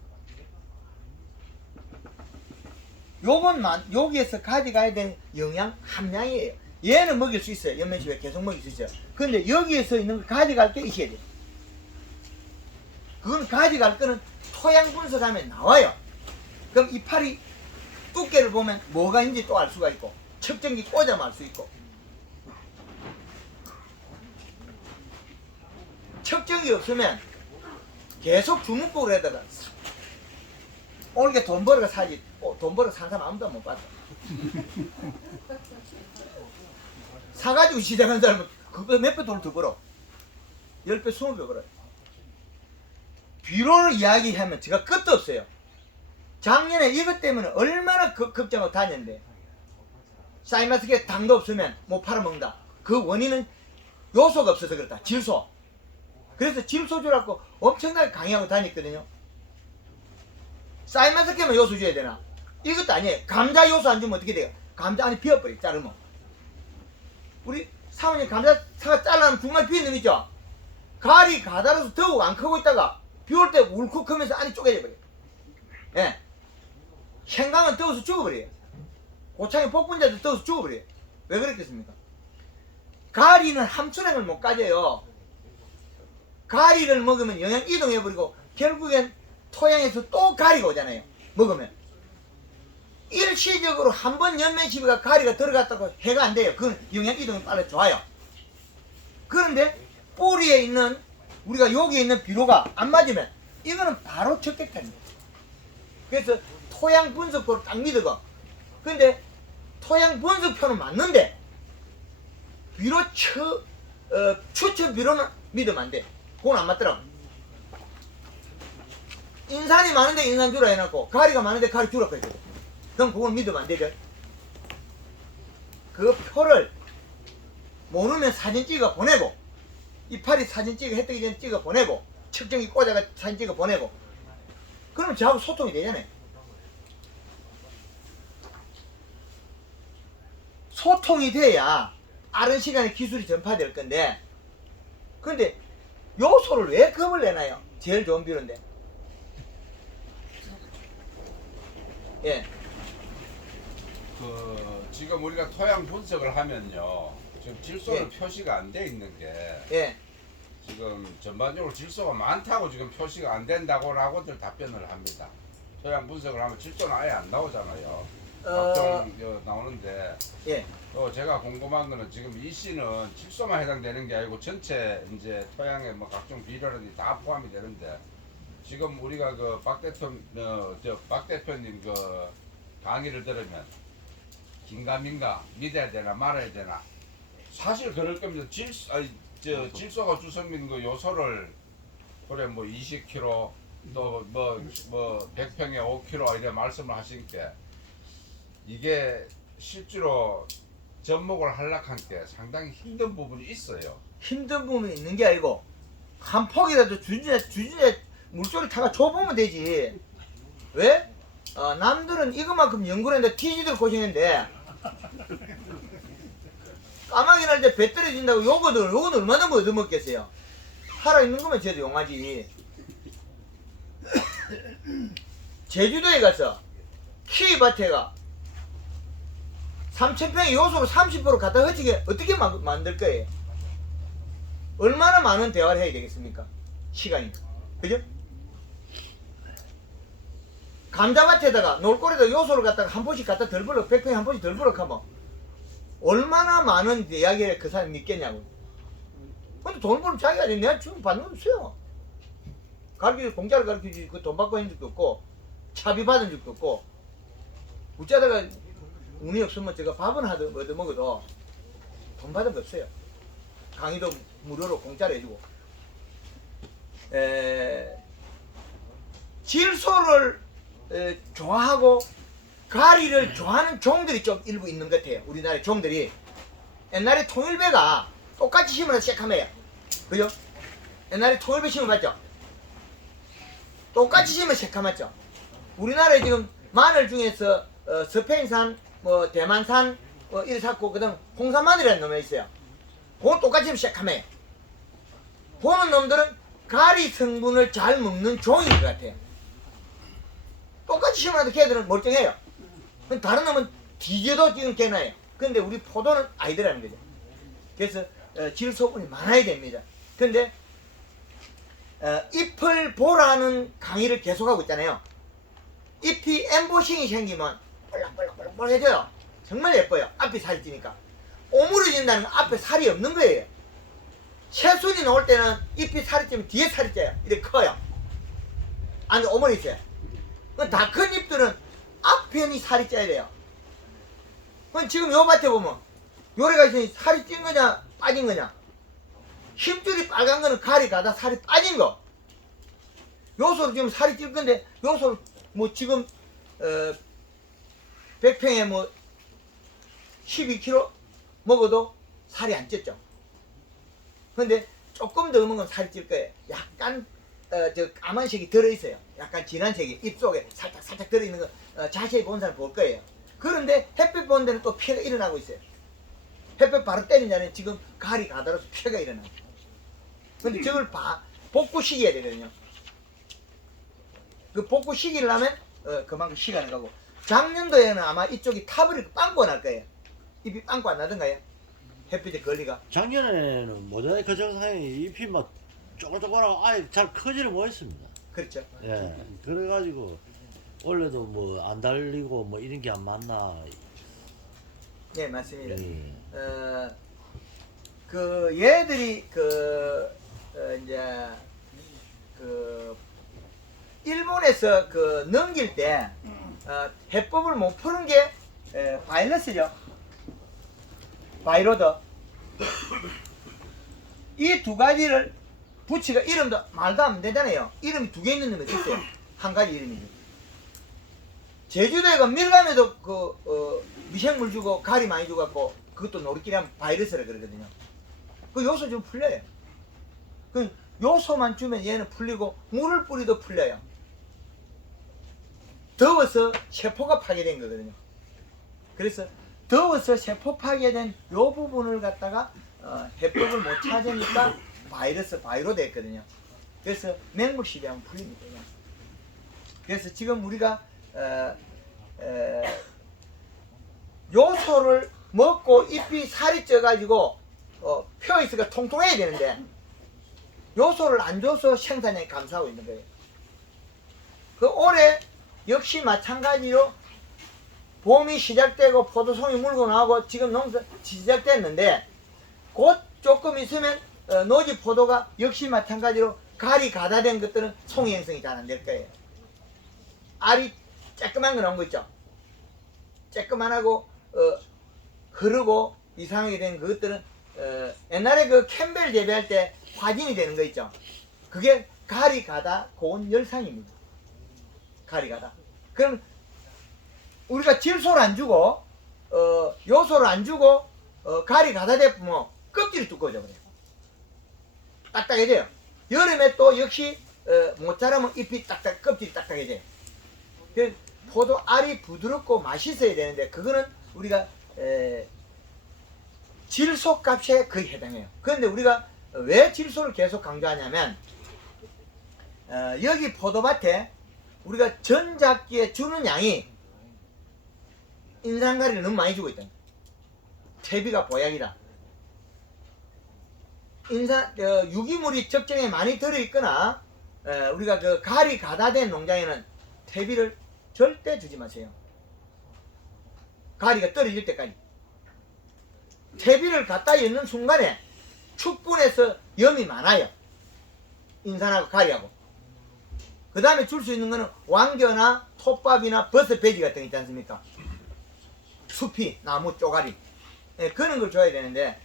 요것만 여기에서 가져가야 되는 영양 함량이에요. 얘는 먹일 수 있어요. 연면식에 계속 먹일 수 있어요. 근데 여기에서 있는 걸 가져갈 게 있어야 돼요. 그건 가져갈 거는 토양 분석하면 나와요. 그럼 이파리 두께를 보면 뭐가 있는지 또 알 수가 있고, 측정기 꽂아면 알 수 있고, 측정기 없으면 계속 주문법으로 해다가 오늘 돈 벌어가 사지, 돈 벌어 산 사람 아무도 못 봤다. 사가지고 시작한 사람은 그거 몇 배 돈을 더 벌어. 10배, 20배 벌어요. 비료를 이야기하면 제가 끝도 없어요. 작년에 이것 때문에 얼마나 걱정하고 다녔는데, 샤인머스켓 당도 없으면 못 팔아먹는다. 그 원인은 요소가 없어서 그렇다. 질소. 그래서 질소 주라고 엄청나게 강의하고 다녔거든요. 샤인머스켓만 요소 줘야 되나? 이것도 아니에요. 감자 요소 안 주면 어떻게 돼요? 감자 안에 비어버려, 자르면. 우리 사모님 감자 사과 잘라면 중간에 비는 놈 있죠? 가리 가다로서 더욱 안 크고 있다가 비 올 때 울컥하면서 안이 쪼개져 버려요. 예. 생강은 더워서 죽어버려요. 고창의 복분자도 더워서 죽어버려요. 왜 그랬겠습니까? 가리는 함수량을 못 가져요. 가리를 먹으면 영양 이동해버리고 결국엔 토양에서 또 가리가 오잖아요. 먹으면. 일시적으로 한 번 연면시비가 가리가 들어갔다고 해가 안 돼요. 그건 영양 이동이 빨리 좋아요. 그런데 뿌리에 있는 우리가 여기에 있는 비료가 안 맞으면 이거는 바로 적객탄입니다. 그래서 토양 분석표를 딱 믿어가. 근데 토양 분석표는 맞는데 비료 추천 비료는 믿으면 안 돼. 그건 안 맞더라고. 인산이 많은데 인산 주라 해놓고 가리가 많은데 가리 주라고 했거든. 그럼 그건 믿으면 안 되죠. 그 표를 모르면 사진 찍어 보내고, 이파리 사진 찍어 해 뜨기 전에 찍어 보내고, 측정기 꽂아가 사진 찍어 보내고, 그러면 저하고 소통이 되잖아요. 소통이 돼야 빠른 시간에 기술이 전파될 건데, 근데 요소를 왜 겁을 내나요? 제일 좋은 비료인데. 예. 지금 우리가 토양 분석을 하면요, 지금 질소는 예. 표시가 안 돼 있는 게 예. 지금 전반적으로 질소가 많다고 지금 표시가 안 된다고라고들 답변을 합니다. 토양 분석을 하면 질소는 아예 안 나오잖아요. 각종 나오는데, 예. 또 제가 궁금한 거는 지금 이 씨는 질소만 해당되는 게 아니고 전체 이제 토양에 뭐 각종 비료라든지 다 포함이 되는데, 지금 우리가 그 박 대표님 그 강의를 들으면 긴가민가 믿어야 되나 말아야 되나, 사실 그럴 겁니다. 질소가 주성민 그 요소를 그래 뭐 20kg 또 뭐 100평에 5kg 이래 말씀을 하시니까 이게 실제로 접목을 하려고 하니까 상당히 힘든 부분이 있어요. 힘든 부분이 있는 게 아니고 한 폭이라도 주진에 물소리 타가 줘보면 되지. 왜? 남들은 이것만큼 연구를 했는데 티지들 고생했는데 까마귀 날 때 배 떨어진다고 요거는 얼마나 뭐 얻어먹겠어요. 살아있는 거면 쟤도 용하지. 제주도에 가서 키위밭에가 3,000평의 요소를 30% 갖다 허치게 어떻게 만들 거예요? 얼마나 많은 대화를 해야 되겠습니까? 시간이. 그죠? 감자밭에다가 놀고리에다 요소를 갖다가 한 번씩 갖다 덜 벌럭, 100평에 한 번씩 덜 벌럭 하면 얼마나 많은 이야기를 그 사람이 믿겠냐고. 근데 돈 벌면 자기가 내가 지금 받는 거 없어요. 공짜로 가르쳐주지, 그 돈 받고 했는 적도 없고, 차비 받은 적도 없고, 웃자다가 운이 없으면 제가 밥은 얻어먹어도 돈 받은 거 없어요. 강의도 무료로 공짜로 해주고. 질소를 좋아하고 가리를 좋아하는 종들이 좀 일부 있는 것 같아요. 우리나라의 종들이. 옛날에 통일배가 똑같이 심어서 시작하면 그죠? 옛날에 통일배 심어봤죠? 똑같이 심으면 새카맣죠. 우리나라에 지금 마늘 중에서 스페인산, 뭐 대만산, 이래 샀고 그다음 홍산 마늘이라는 놈이 있어요. 그건 똑같이 심으면 새카매요. 보는 놈들은 가리 성분을 잘 먹는 종인 것 같아요. 똑같이 심어도 걔들은 멀쩡해요. 다른 놈은 뒤져도 지금 개나요. 근데 우리 포도는 아니더라는 거죠. 그래서 질소분이 많아야 됩니다. 근데 잎을 보라는 강의를 계속하고 있잖아요. 잎이 엠보싱이 생기면 볼록볼록볼록해져요. 정말 예뻐요. 앞이 살이 찌니까. 오므려진다는 건 앞에 살이 없는 거예요. 새순이 나올 때는 잎이 살이 찌면 뒤에 살이 쪄요. 이렇게 커요. 안에 오므려 있어요. 다 큰 잎들은 앞편이 살이 쪄야 돼요. 지금 요 밭에 보면 요래가 있으니 살이 찐 거냐 빠진 거냐. 힘줄이 빨간 거는 가리 가다 살이 빠진 거. 요소로 지금 살이 찔 건데 요소로 뭐 지금 100평에 뭐 12kg 먹어도 살이 안 쪘죠. 근데 조금 더 먹으면 살이 찔 거예요. 약간 저 까만색이 들어있어요. 약간 진한 색이 입 속에 살짝 들어있는 거 자세히 본 사람 볼 거예요. 그런데 햇빛 보는 데는 또 피해가 일어나고 있어요. 햇빛 바로 때리냐면 지금 가리 가다로서 피해가 일어나요. 근데 저걸 복구시켜야 되거든요. 그 복구시키를 하면 그만큼 시간이 가고 작년도에는 아마 이쪽이 타버리고 빵꾸가 날 거예요. 잎이 빵꾸 안 나던가요? 햇빛에 걸리가. 작년에는 모자이크 증상이 잎이 막 쪼글쪼글하고 아예 잘 크지를 못했습니다. 그렇죠. 예, 그래가지고 원래도 뭐 안 달리고 뭐 이런 게 안 맞나. 네, 맞습니다. 예. 그 얘들이 이제 일본에서 넘길 때 해법을 못 푸는 게 바이러스죠. 바이로드. 이 두 가지를 부치가 이름도 말도 안 되잖아요. 이름이 두 개 있는 놈이 있어요. 한 가지 이름이죠. 제주도에 밀감에도 미생물 주고 가리 많이 주고 그것도 우리끼리 하면 바이러스라 그러거든요. 그 요소 좀 풀려요. 그 요소만 주면 얘는 풀리고 물을 뿌리도 풀려요. 더워서 세포가 파괴된 거거든요. 그래서 더워서 세포 파괴된 요 부분을 갖다가 해법을 못 찾으니까 바이로 됐거든요. 그래서 맹물 시비하면 풀립니다. 그래서 지금 우리가 요소를 먹고 잎이 살이 쪄가지고 표이스가 통통해야 되는데 요소를 안 줘서 생산량이 감소하고 있는 거예요. 그 올해 역시 마찬가지로 봄이 시작되고 포도송이 물고 나오고 지금 농사 시작됐는데 곧 조금 있으면 노지 포도가 역시 마찬가지로 가리 가다된 것들은 송이 형성이 잘 안 될 거예요. 알이 쬐끄만 거 나온 거 있죠. 쬐끄만하고 흐르고 이상하게 된 그것들은 옛날에 그 캠벨 재배할 때 화진이 되는 거 있죠. 그게 가리 가다 고온 열상입니다. 가리 가다. 그럼 우리가 질소를 안 주고 요소를 안 주고 가리 가다 되면 껍질이 두꺼워져 버려요. 딱딱해져요. 여름에 또 역시 못 자라면 잎이 껍질이 딱딱해져요. 그 포도 알이 부드럽고 맛있어야 되는데 그거는 우리가 질소 값에 거의 해당해요. 그런데 우리가 왜 질소를 계속 강조하냐면 여기 포도밭에 우리가 전작기에 주는 양이 인산가리를 너무 많이 주고 있다. 퇴비가 보약이다. 유기물이 적정에 많이 들어있거나 우리가 그 가리 가다된 농장에는 퇴비를 절대 주지 마세요. 가리가 떨어질 때까지. 퇴비를 갖다 넣는 순간에 축분해서 염이 많아요. 인산하고 가리하고. 그 다음에 줄 수 있는 거는 왕겨나 톱밥이나 버섯 배지 같은 거 있지 않습니까? 숲이, 나무, 쪼가리. 그런 걸 줘야 되는데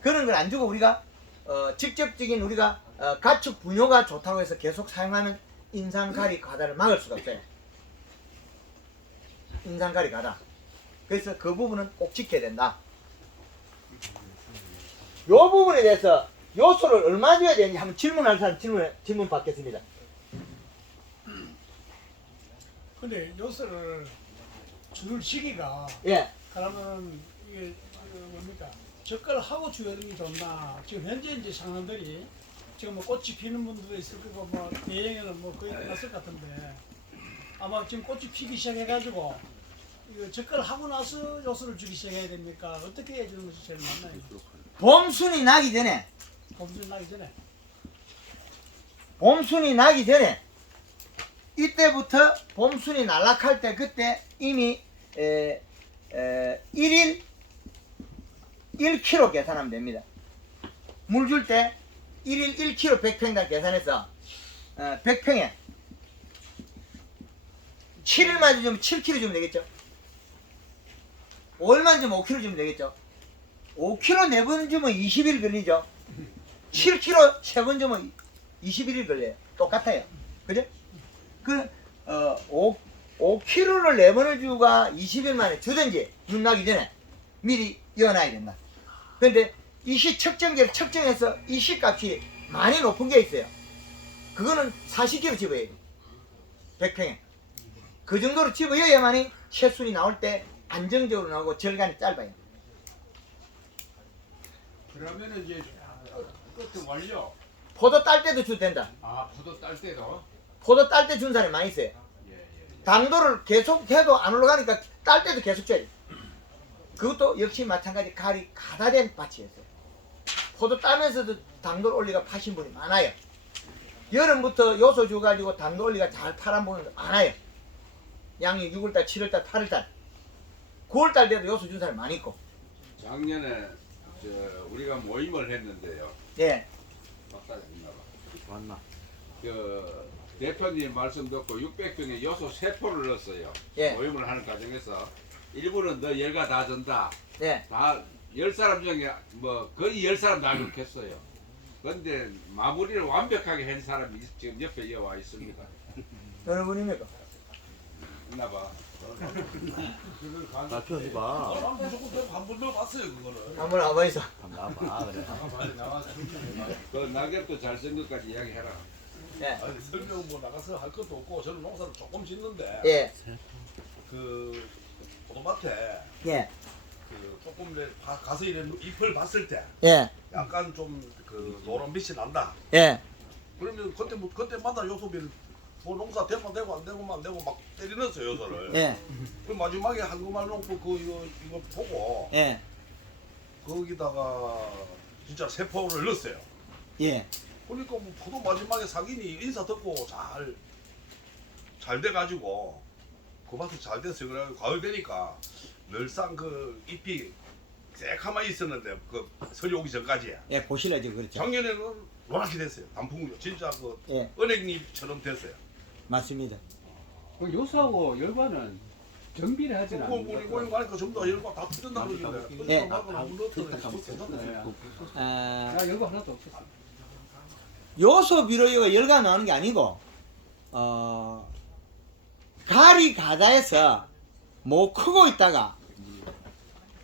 그런 걸 안 주고 우리가 직접적인 우리가 가축 분뇨가 좋다고 해서 계속 사용하는 인상가리 가다를 막을 수가 없어요. 인상가리 가다. 그래서 그 부분은 꼭 지켜야 된다. 요 부분에 대해서 요소를 얼마 줘야 되는지 한번 질문할 사람 질문 받겠습니다. 근데 요소를 줄 시기가 예, 그러면 이게 뭡니까? 젓갈하고 주는 게 좋나? 지금 현재 이제 상황들이 지금 뭐 꽃이 피는 분들도 있을 거고 뭐 대형에는 뭐 거의 끝났을 것 같은데 아마 지금 꽃이 피기 시작해가지고 이거 젓갈하고 나서 요소를 주기 시작해야 됩니까? 어떻게 해주는 것이 제일 맞나요? 봄순이 나기 전에 검증 나기 전에. 봄순이 나기 전에 이때부터 봄순이 날락할 때 그때 이미 1일 1kg 계산하면 됩니다. 물 줄 때 1일 1kg 100평당 계산해서 100평에 7일만 주면 7kg 주면 되겠죠. 5일만 주면 5kg 주면 되겠죠. 5kg 4번 주면 20일 걸리죠. 7kg 3번 주면 21일 걸려요. 똑같아요. 그죠? 5kg를 4번을 주가 20일 만에 주든지 눈 나기 전에 미리 이어놔야 된다. 그런데 이 시 측정기를 측정해서 이 시 값이 많이 높은 게 있어요. 그거는 40kg 집어야 돼. 100평에. 그 정도로 집어야만이 새순이 나올 때 안정적으로 나오고 절간이 짧아요. 그러면은 이제 끝에 완료. 포도 딸 때도 줘도 된다. 아 포도 딸 때도. 포도 딸 때 준 사람이 많이 있어요. 당도를 계속 해도 안 올라가니까 딸 때도 계속 줘야 돼. 그것도 역시 마찬가지 가리 가다 된 밭이었어요. 포도 따면서도 당도를 올리가 파신 분이 많아요. 여름부터 요소 줘가지고 당도 올리가 잘 파란 분은 많아요. 양이 6월달, 7월달, 8월달, 9월달 돼도 요소 준 사람이 많이 있고. 작년에 우리가 모임을 했는데요. 예, 맞다 했나 봐. 맞나? 그 대표님 말씀 듣고 600평에 요소 세포를 넣었어요. 예. 모임을 하는 과정에서 일부는 너 열가 다 준다. 예. 다 10사람 중에 뭐 거의 10사람 다 그렇겠어요. 근데 마무리를 완벽하게 한 사람이 지금 옆에 이어와 있습니다. 어느 분입니까? 있나 봐. 나 펴봐. 난 무조건 내가 한 번도 봤어요 그거를. 한번 와봐있어. 나봐 그래. 그 낙엽도 잘생겼까지 이야기해라. 예, 아니 설명 뭐 나가서 할 것도 없고 저는 농사를 조금 짓는데 예, 그 포도밭에 예, 그 조금 이제 가서 이래 잎을 봤을 때 예, 약간 좀 그 노란빛이 난다. 예, 그러면 그때마다 요소비를 뭐 농사 되면 되고 안 되고만 되고 막 때리넣었어요 요소를. 예, 그 마지막에 한국말 농부 그 이거 보고 예, 거기다가 진짜 세포를 넣었어요. 예. 그러니까 뭐 포도 마지막에 상인이 인사 듣고 잘 돼가지고 그 밭이 잘 됐어요. 그래가지고 가을 되니까 늘상 그 잎이 새카만 있었는데 그 설이 오기 전까지 예, 보실래 지금 그렇죠. 작년에는 노랗게 됐어요. 단풍이 진짜 그 예, 은행잎처럼 됐어요. 맞습니다. 그 요소하고 열과는 정비를 하진 그거 우리 않는 고향 가니까 전부 다 열과 다 터진다 그러길래 예. 그거 한번 넣었더니 괜찮았어요. 아, 나 열과 하나도 없었어. 요소 비료가 열가 나오는 게 아니고 가리 가다에서 못 크고 있다가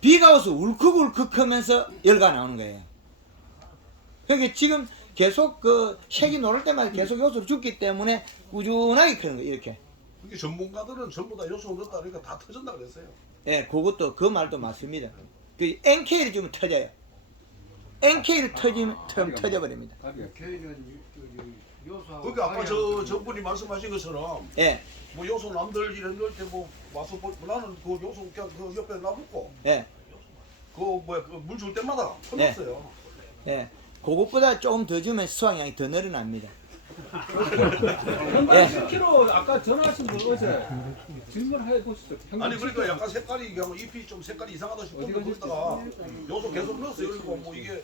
비가 와서 울컥울컥 하면서 열가 나오는 거예요. 그러니까 지금 계속 그 색이 노를 때마다 계속 요소를 줬기 때문에 꾸준하게 크는 거예요. 이렇게. 그게 전문가들은 전부 다 요소 넣었다 그러니까 다 터진다 그랬어요. 예, 그것도 그 말도 맞습니다. 그 NK를 주면 터져요. NK를 터지면 터져버립니다. 그러니까 아까 저분이 말씀하신 것처럼 예, 뭐 요소 남들 이런 넣을 때 뭐 와서 나는 그 요소 그냥 그 옆에 놔붙고 예, 그 뭐야 물 줄 때마다 터놨어요. 예. 그것보다 조금 더 주면 수확량이 더 늘어납니다. 연간 10kg 아까 전화하신 분 어제 질문해 보시죠. 아니 그러니까 약간 색깔이 그냥 잎이 좀 색깔이 이상하다 싶으면 거기다가 요소 계속 넣었어요. 그리고 뭐 이게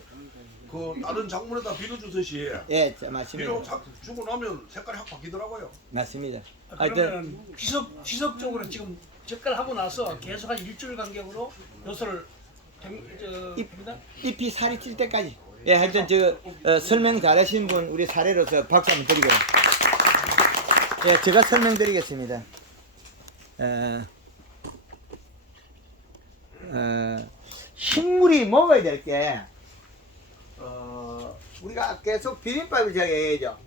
그 다른 작물에다 비료 주듯이 예, 맞습니다. 비료 주고 나면 색깔이 확 바뀌더라고요. 맞습니다. 그러면 지속적으로 지금 젓갈하고 나서 계속 한 일주일 간격으로 요소를 합니다. 잎이 살이 찔 때까지. 예, 하여튼 설명 잘하신 분 우리 사례로서 박수 한번 드리고요. 예, 제가 설명드리겠습니다. 식물이 먹어야 될 게, 우리가 계속 비빔밥을 제가 얘기하죠.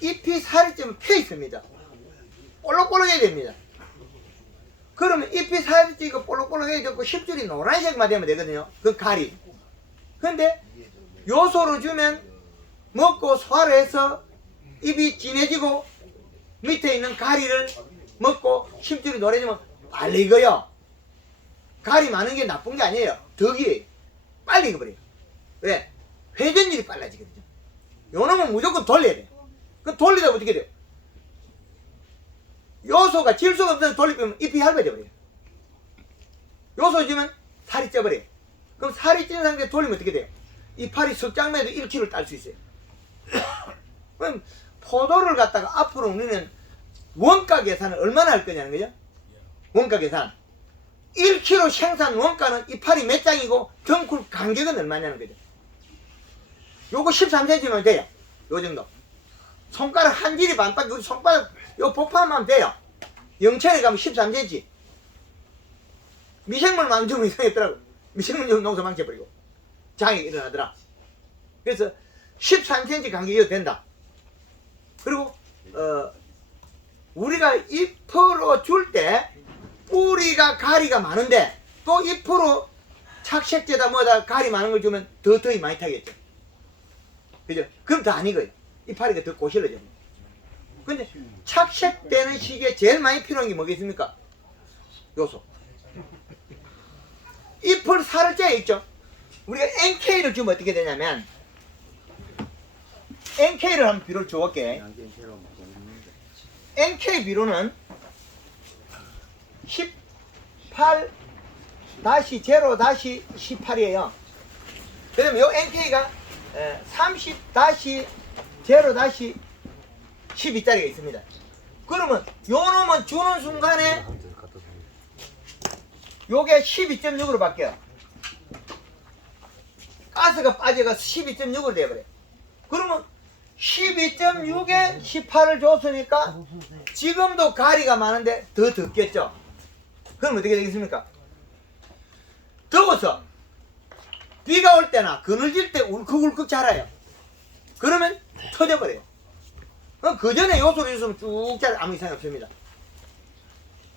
잎이 살이 좀 펴 있습니다. 볼록볼록해야 됩니다. 그러면 잎이 살이 찌고 볼록볼록해야 되고 10줄이 노란색만 되면 되거든요. 그 가리. 근데 요소를 주면 먹고 소화를 해서 잎이 진해지고 밑에 있는 가리를 먹고 10줄이 노래지면 빨리 익어요. 가리 많은 게 나쁜 게 아니에요. 덕이 빨리 익어버려요. 왜? 회전율이 빨라지거든요. 요놈은 무조건 돌려야 돼요. 그럼 돌리다 어떻게 돼요? 요소가 질소가 없어서 돌리면 잎이 얇아져 버려요. 요소 주면 살이 쪄버려요. 그럼 살이 찐 상태에 돌리면 어떻게 돼요? 이 팔이 석장매도 1kg를 딸 수 있어요. 그럼 포도를 갖다가 앞으로 우리는 원가 계산을 얼마나 할 거냐는 거죠? 원가 계산. 1kg 생산 원가는 이 팔이 몇 장이고 덩쿨 간격은 얼마냐는 거죠. 요거 13cm면 돼요. 요 정도. 손가락 한 길이 반밖에, 우리 손가락 요 복판만 돼요. 영천에 가면 13cm. 미생물 망주면 이상했더라고. 미생물 좀 농사 망쳐버리고 장이 일어나더라. 그래서 13cm 간격이 된다. 그리고 우리가 잎으로 줄 때 뿌리가 가리가 많은데 또 잎으로 착색제다 뭐다 가리 많은 걸 주면 더 많이 타겠죠. 그죠? 그럼 더 안 익어요. 이파리가 더 고실러져. 근데 착색되는 시기에 제일 많이 필요한 게 뭐겠습니까? 요소. 잎을 살을 째야 있죠. 우리가 NK를 주면 어떻게 되냐면, NK를 한번 비료를 줘볼게. NK 비료는 18-0-18이에요. 그러면 요 NK가 30-0-12짜리가 있습니다. 그러면 요 놈은 주는 순간에 요게 12.6으로 바뀌어요. 가스가 빠져가 12.6으로 돼버려요. 그러면 12.6에 18을 줬으니까 지금도 가리가 많은데 더 덥겠죠. 그럼 어떻게 되겠습니까? 더워서 비가 올 때나 그늘질 때 울컥울컥 자라요. 그러면 터져버려요. 그럼 그 전에 요소를 줬으면 쭉 자라 아무 이상이 없습니다.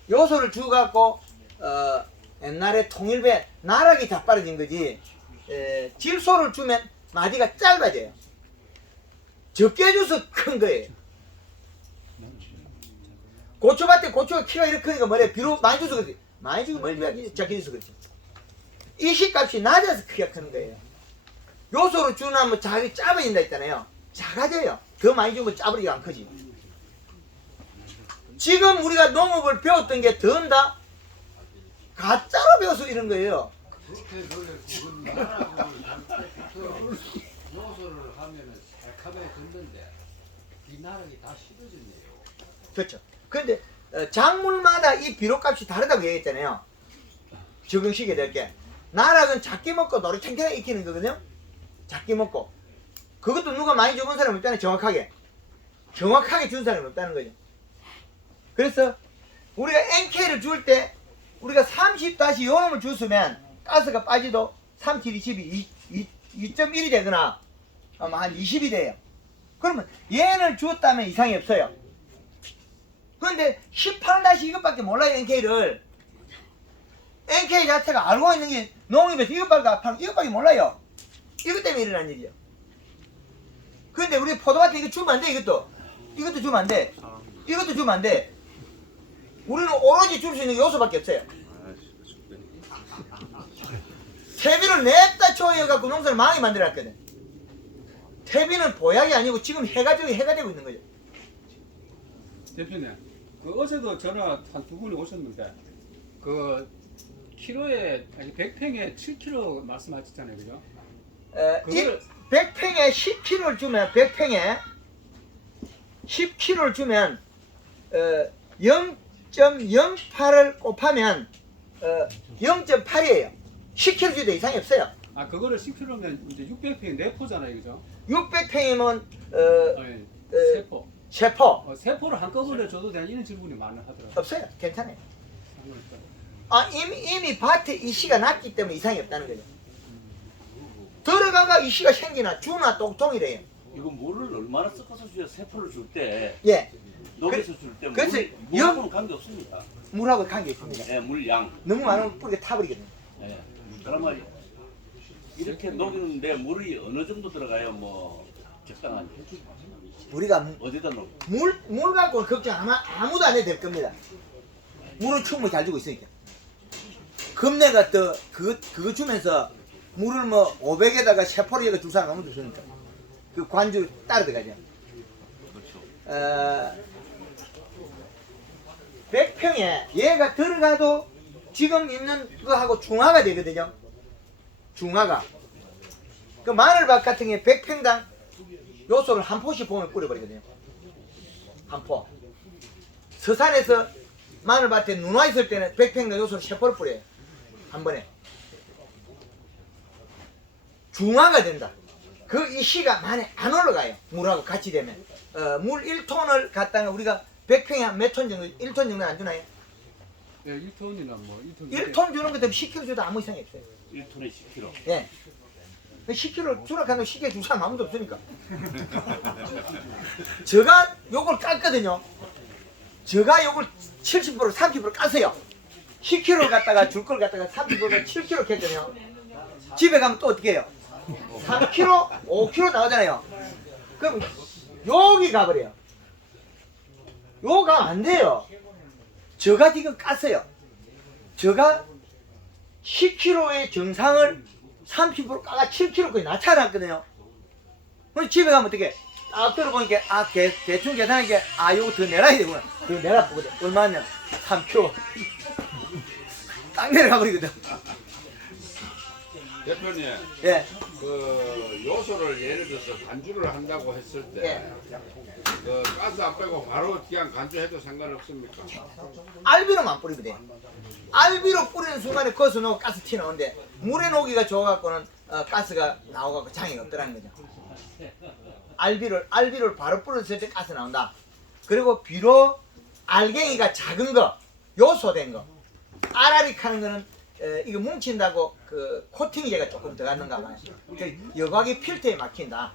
요소를 주갖고 옛날에 통일배 나락이 자빠져진 거지, 질소를 주면 마디가 짧아져요. 적게 줘서 큰 거예요. 고추밭에 고추가 키가 이렇게 크니까 뭐래? 비료 많이 줘서 그렇지. 많이 주고 멀리 작게 줘서 그렇지. 이식값이 낮아서 크기가 크는 거예요. 요소를 주면 자기 작아진다 했잖아요. 작아져요. 더 많이 주면 짜버리기가 안 크지. 지금 우리가 농업을 배웠던 게 던다 가짜로 배워서 이런 거예요. 요소를 하면은 새카매 걷는데 이 나락이 다 씹어졌네요. 그렇죠. 그런데 작물마다 이 비료값이 다르다고 얘기했잖아요. 적응시켜야 될 게. 나락은 작게 먹고 노릇탱탱하게 익히는 거거든요. 작게 먹고. 그것도 누가 많이 줘본 사람이 없잖아요. 정확하게 준 사람이 없다는 거죠. 그래서 우리가 NK를 줄 때 우리가 30- 요놈을 줬으면 가스가 빠지도 37, 22, 2.1이 되거나 아마 한 20이 돼요. 그러면 얘를 줬다면 이상이 없어요. 그런데 18- 이것밖에 몰라요. NK를. NK 자체가 알고 있는 게 농협에서 이것밖에 몰라요. 이것 때문에 일어난 일이죠. 그런데 우리 포도밭에 이거 주면 안 돼. 이것도 주면 안 돼. 이것도 주면 안 돼. 우리는 오로지 줄 수 있는 게 요소밖에 없어요. 퇴비를 냅다 줘여갖고 농사를 많이 만들어놨거든. 퇴비는 보약이 아니고 지금 해가 되고 있는 거죠. 대표님, 그 어제도 전화 한 두 분이 오셨는데 그 키로에 아니 100평에 7kg 말씀하셨잖아요, 그죠? 이 100평에 10kg를 주면 100평에 10kg를 주면 0.08을 곱하면 0.8이에요. 10kg 주도 이상이 없어요. 아, 그거를 10kg면 이제 600평 4포잖아요, 그죠? 600평이면 네, 3포. 세포 세포를 한꺼번에 줘도 되는 이런 질문이 많이 하더라고요. 없어요. 괜찮아요. 아 이미 밭에 이씨가 났기 때문에 이상이 없다는 거죠. 들어가가 이씨가 생기나 주나 동통이래요. 이거 물을 얼마나 섞어서 줘야 세포를 줄 때 예, 녹여서 줄 때 그래서 물하고는 관계 없습니다. 물하고 관계 있습니다. 예, 물량. 너무 많으면 뿌리가 타버리거든요. 예. 그러면 이렇게 녹이는데 물이 어느 정도 들어가요? 뭐 적당한 우리가 어디다 녹? 물 갖고는 걱정 아무도 안 해도 될 겁니다. 물은 충분히 잘 주고 있으니까. 겁내가 또 그거 주면서 물을 뭐 500에다가 세포를 여기 줄 사람 아무도 없으니까. 그 관주 따로 들어가죠. 그렇죠. 100평에 얘가 들어가도 지금 있는 거하고 중화가 되거든요. 중화가. 그 마늘밭 같은 게 100평당 요소를 한 포씩 보면 뿌려버리거든요. 한 포. 서산에서 마늘밭에 눈 와 있을 때는 100평당 요소를 3포를 뿌려요. 한 번에. 중화가 된다. 그 이씨가 많이 안 올라가요. 물하고 같이 되면. 물 1톤을 갖다가 우리가 100평에 한 몇 톤 정도, 1톤 정도 안 주나요? 예, 1톤이나 뭐 1톤. 1톤 주는 것 때문에 10kg 줘도 아무 이상이 없어요. 1톤에 10kg. 예. 10kg 주락하면 10개 줄 사람 아무도 없으니까. 제가 요걸 깠거든요. 제가 요걸 70% 30% 깠어요. 10kg 갖다가 줄 걸 갖다가 30%를 7kg 했거든요. 집에 가면 또 어떻게 해요? 3kg, 5kg 나오잖아요. 그럼 여기 가버려요. 요 가면 안 돼요. 제가 지금 깠어요. 제가 10kg의 정상을 30% 까가 7kg까지 낮춰놨거든요. 그럼 집에 가면 어떻게? 딱 들어보니까, 대충 계산하니까, 요거 더 내놔야 되구나. 더 내라 보거든. 얼마냐? 3kg. 딱 내려가 버리거든. 대표님, 예. 그 요소를 예를 들어서 간주를 한다고 했을 때, 그 가스 안 빼고 바로 그냥 간주해도 상관없습니까? 알비로만 뿌리면 돼요. 알비로 뿌리는 순간에 거기서 놓고 가스 튀어나오는데, 물에 녹이가 좋아갖고는 가스가 나오갖고 장애가 없더라는 거죠. 알비를 바로 뿌렸을 때 가스 나온다. 그리고 비로 알갱이가 작은 거, 요소된 거, 아라릭 하는 거는 이거 뭉친다고 그 코팅제가 조금 들어갔는가 봐요. 그 여과기 필터에 막힌다.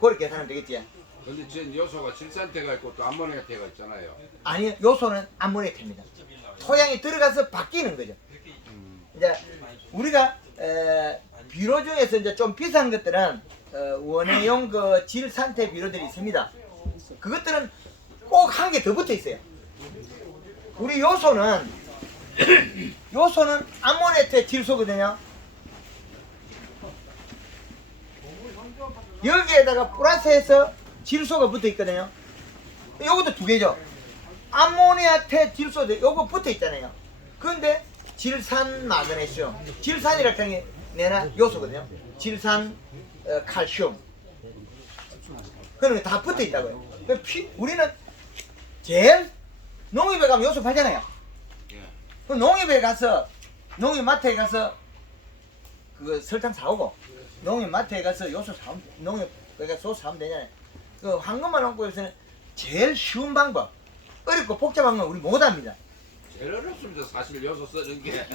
그렇게 계산하면 되겠지. 근데 지금 요소가 질산태가 있고 또 암모니아태가 있잖아요. 아니, 요소는 암모니아태입니다. 토양에 들어가서 바뀌는 거죠. 이제 우리가 비료 중에서 이제 좀 비싼 것들은 원예용 그 질산태 비료들이 있습니다. 그것들은 꼭 한 개 더 붙어 있어요. 우리 요소는 암모니아태 질소거든요. 여기에다가 플러스해서 질소가 붙어 있거든요. 요것도 두 개죠. 암모니아태 질소도 요거 붙어 있잖아요. 그런데 질산 마그네슘, 질산이라는 게 내나 요소거든요. 질산, 칼슘, 그런 게 다 붙어 있다고요. 우리는 제일 농협에 가면 요소 팔잖아요. 그 농협에 가서 농협마트에 가서 그 설탕 사오고 농협마트에 가서 요소 사오면 농협에 가서 소스 사오면 되잖아요. 그 황금만 농구에서는 제일 쉬운 방법, 어렵고 복잡한 건 우리 못합니다. 제일 어렵습니다. 사실 요소 쓰는 게.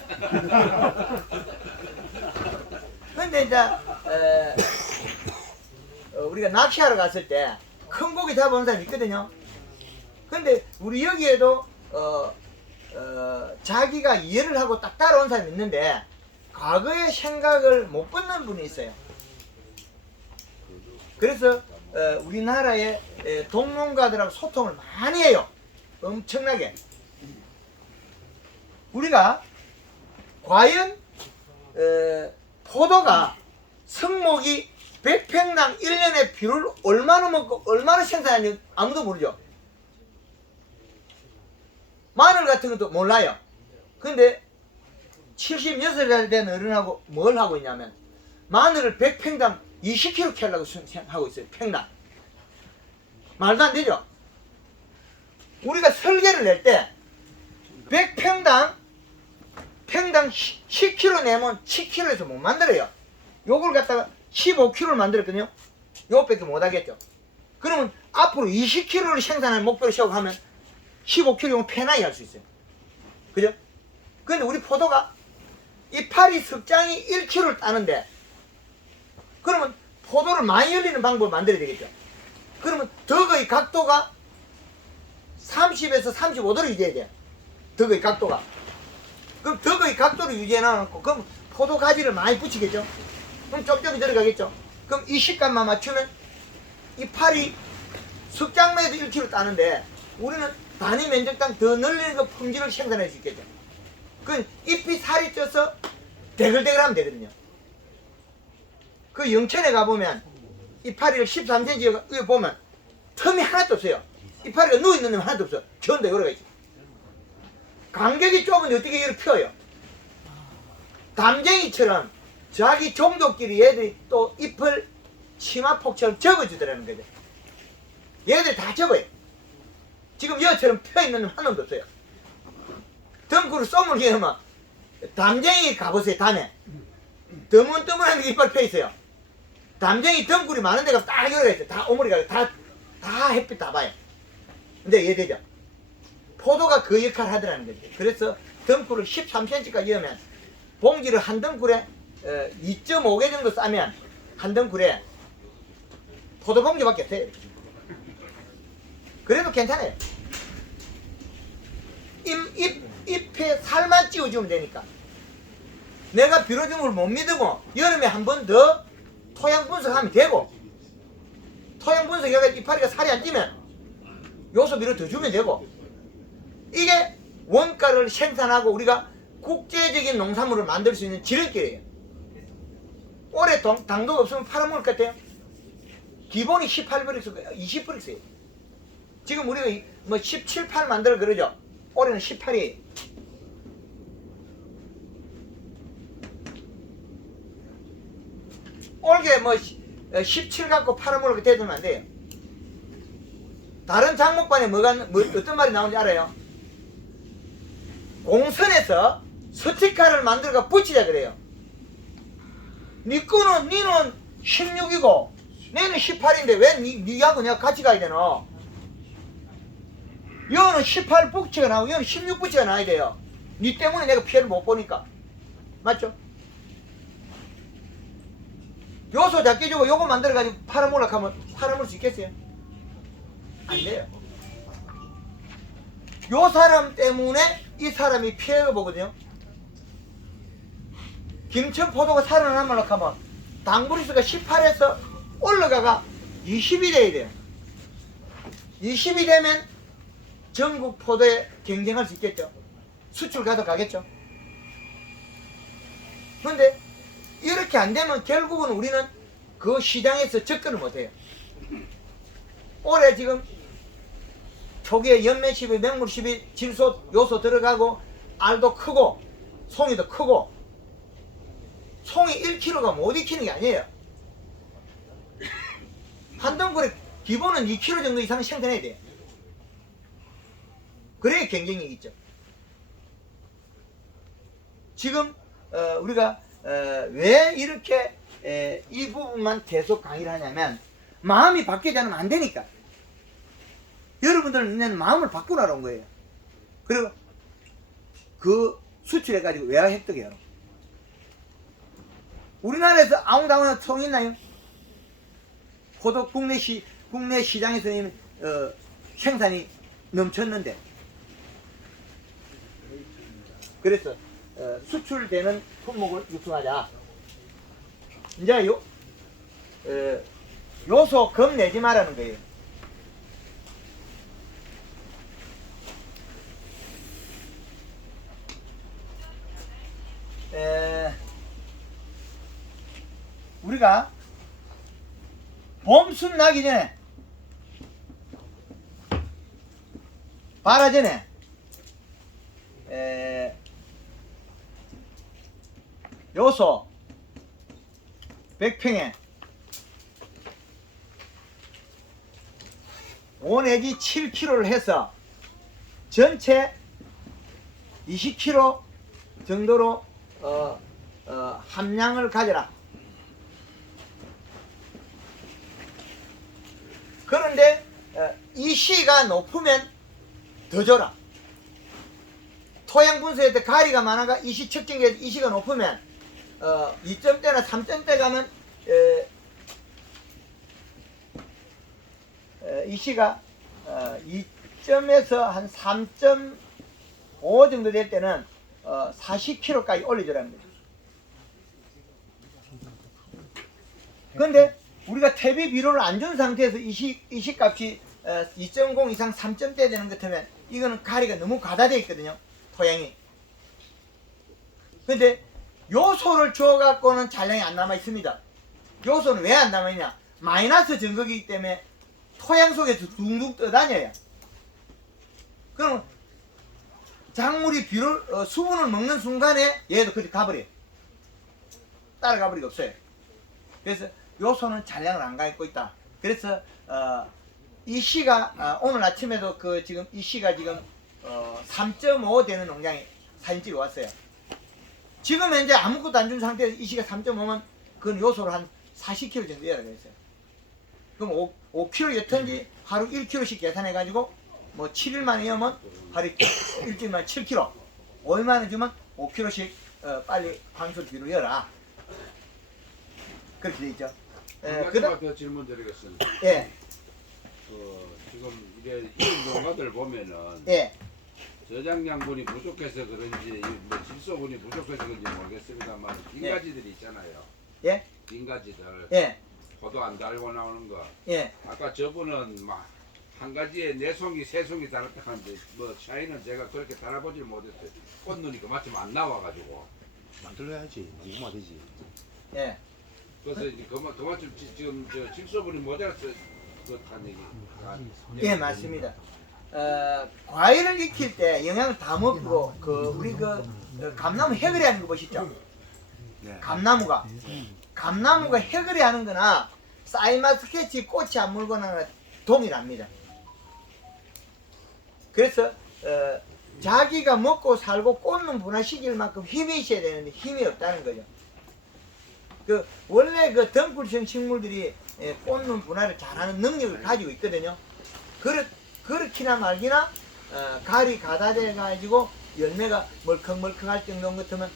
근데 이제 우리가 낚시하러 갔을 때 큰 고기 잡아오는 사람이 있거든요. 근데 우리 여기에도 자기가 이해를 하고 딱 따라온 사람이 있는데 과거의 생각을 못 끊는 분이 있어요. 그래서 우리나라의 동농가들하고 소통을 많이 해요. 엄청나게. 우리가 과연 포도가 성목이 100평당 1년에 비료를 얼마나 먹고 얼마나 생산하는지 아무도 모르죠. 마늘 같은 것도 몰라요. 근데 76살 된 어른하고 뭘 하고 있냐면 마늘을 100평당 20kg 캐려고 하고 있어요. 평당. 말도 안 되죠. 우리가 설계를 낼 때 100평당 10kg 내면 10kg에서 못 만들어요. 요걸 갖다가 15kg를 만들었거든요. 요것밖에 못 하겠죠. 그러면 앞으로 20kg를 생산할 목표를 세우고 하면 15kg면 편하게 할 수 있어요. 그죠? 근데 우리 포도가 이파리 석장이 1kg를 따는데 그러면 포도를 많이 열리는 방법을 만들어야 되겠죠. 그러면 덕의 각도가 30에서 35도를 유지해야 돼요. 덕의 각도가. 그럼 덕의 각도를 유지해 놔놓고 그럼 포도 가지를 많이 붙이겠죠. 그럼 쩝쩝이 들어가겠죠. 그럼 이 식감만 맞추면 이파리 석장만 해도 1kg 따는데 우리는 단위 면적당 더 늘리는 그 품질을 생산할 수 있겠죠. 그 잎이 살이 쪄서 대글대글하면 되거든요. 그 영천에 가보면 이파리를 13cm 보면 틈이 하나도 없어요. 이파리가 누워있는 놈이 하나도 없어. 전부 다 여러 가지. 간격이 좁은데 어떻게 이렇게 펴요? 담쟁이처럼 자기 종족끼리 얘들이 또 잎을 치마폭처럼 접어주더라는 거죠. 얘들이 다 접어요. 지금 여처럼 펴있는 놈 한 놈도 없어요. 덩굴을 쏘물게 하면 담쟁이 가보세요. 밤에 드문드문한 게 이빨 펴있어요. 담쟁이 덩굴이 많은 데가 딱 열어 있어요. 다 오므리가 다 햇빛 다 봐요. 근데 이해되죠? 포도가 그 역할을 하더라는 거죠. 그래서 덩굴을 13cm까지 여면 봉지를 한 덩굴에 2.5개 정도 싸면 한 덩굴에 포도 봉지밖에 없어요. 그래도 괜찮아요. 잎에 살만 찌워주면 되니까. 내가 비료준 걸 못 믿으고 여름에 한 번 더 토양 분석하면 되고, 토양 분석해가지고 이파리가 살이 안 찌면 요소 비료 더 주면 되고, 이게 원가를 생산하고 우리가 국제적인 농산물을 만들 수 있는 지름길이에요. 올해 당도가 없으면 팔아먹을 것 같아요. 기본이 18브릭스, 20브릭스예요. 지금 우리가 뭐 17, 8 만들어 그러죠. 올해는 18이에요. 올게 뭐 17 갖고 팔아먹을 거 되면 안 돼요. 다른 장목반에 어떤 말이 나오는지 알아요? 공선에서 스티커를 만들어가 붙이자 그래요. 니는 16이고 내는 18인데 왜 니하고 내가 같이 가야 되노? 여는 18 붙이가 나오고 여는 16 붙이가 나야 돼요. 니 때문에 내가 피해를 못 보니까. 맞죠? 요소 작게 주고 요거 만들어가지고 팔아먹으려고 하면 팔아먹을 수 있겠어요? 안 돼요. 요 사람 때문에 이 사람이 피해를 보거든요. 김천포도가 살아남으려고 하면 당브리스가 18에서 올라가가 20이 돼야 돼요. 20이 되면 전국 포도에 경쟁할 수 있겠죠. 수출 가져가겠죠. 그런데 이렇게 안 되면 결국은 우리는 그 시장에서 접근을 못해요. 올해 지금 초기에 연매십이, 맹물십이, 질소, 요소 들어가고 알도 크고 송이도 크고, 송이 1kg가 못 익히는 게 아니에요. 한 덩굴에 기본은 2kg 정도 이상 생산해야 돼요. 그래야 경쟁력이 있죠. 지금 우리가 왜 이렇게 이 부분만 계속 강의를 하냐면 마음이 바뀌지 않으면 안 되니까. 여러분들은 내는 마음을 바꾸라고 온 거예요. 그리고 그 수출해가지고 외화 획득해요. 우리나라에서 아웅다웅한 송 있나요? 포도 국내 시장에서 생산이 넘쳤는데, 그래서 수출되는 품목을 육성하자. 이제 요소 겁내지 말라는 거예요. 우리가 봄순 나기 전에, 발화 전에 요소 100평에 5 내지 7kg를 해서 전체 20kg 정도로 함량을 가져라. 그런데 이 C가 높으면 더 줘라. 토양 분수에 때 가리가 많아가 이 C 측정기에서 이 C가 높으면 2점대나 3점대 가면 이 C가 2점에서 한 3.5 정도 될 때는 40kg까지 올려주라는 거죠. 근데 우리가 퇴비 비료를 안 준 상태에서 이 C 값이 2.0 이상 3점대 되는 것 같으면 이거는 가리가 너무 과다되어 있거든요. 토양이. 근데 요소를 줘갖고는 잔량이 안 남아 있습니다. 요소는 왜 안 남아 있냐? 마이너스 증거이기 때문에 토양 속에서 둥둥 떠다녀요. 그럼 작물이 수분을 먹는 순간에 얘도 그렇게 가버려요. 따라가 버리기 없어요. 그래서 요소는 잔량을 안 가있고 있다. 그래서 이 C가 오늘 아침에도 지금 이 C가 지금 3.5 되는 농장에 사진 찍어 왔어요. 지금 현재 아무것도 안 준 상태에서 이 C가 3.5면 그건 요소를 한 40kg 정도 해야 되겠어요. 그럼 5kg 여튼지 하루 1kg씩 계산해 가지고 뭐 7일 만에 여면 하루 일주일 만에 7kg, 5일 만에 주면 5kg씩 빨리 황소 비료 열라. 그렇게 돼 있죠. 그다음 더 질문 드리겠습니다. 예. 지금 이래 이런 농가들 보면은 예. 저장량분이 부족해서 그런지 뭐 질소분이 부족해서 그런지 모르겠습니다만 빈가지들이 있잖아요. 예. 빈가지들. 예. 포도 안 달고 나오는 거. 예. 아까 저분은 막 한 가지에 네 송이 세 송이 달았다 하는데 뭐 차이는 제가 그렇게 달아보질 못했어요. 꽃눈이 그마침 안 나와가지고. 만들어야지. 누구만 되지. 예. 그래서 이제 그만큼 지금 저 질소분이 모자라서 그렇다는 얘기. 예, 맞습니다. 과일을 익힐 때 영양을 다 먹고 우리 감나무 해그리 하는 거 보시죠? 네. 감나무가 해그리 하는 거나 사이마스케치 꽃이 안 물거나 동일합니다. 그래서 자기가 먹고 살고 꽃눈 분화시킬 만큼 힘이 있어야 되는데 힘이 없다는 거죠. 원래 덩굴성 식물들이 꽃눈 분화를 잘하는 능력을 가지고 있거든요. 그렇기나 말기나 가리 가다돼 가지고 열매가 멀컹멀컹할 정도 같으면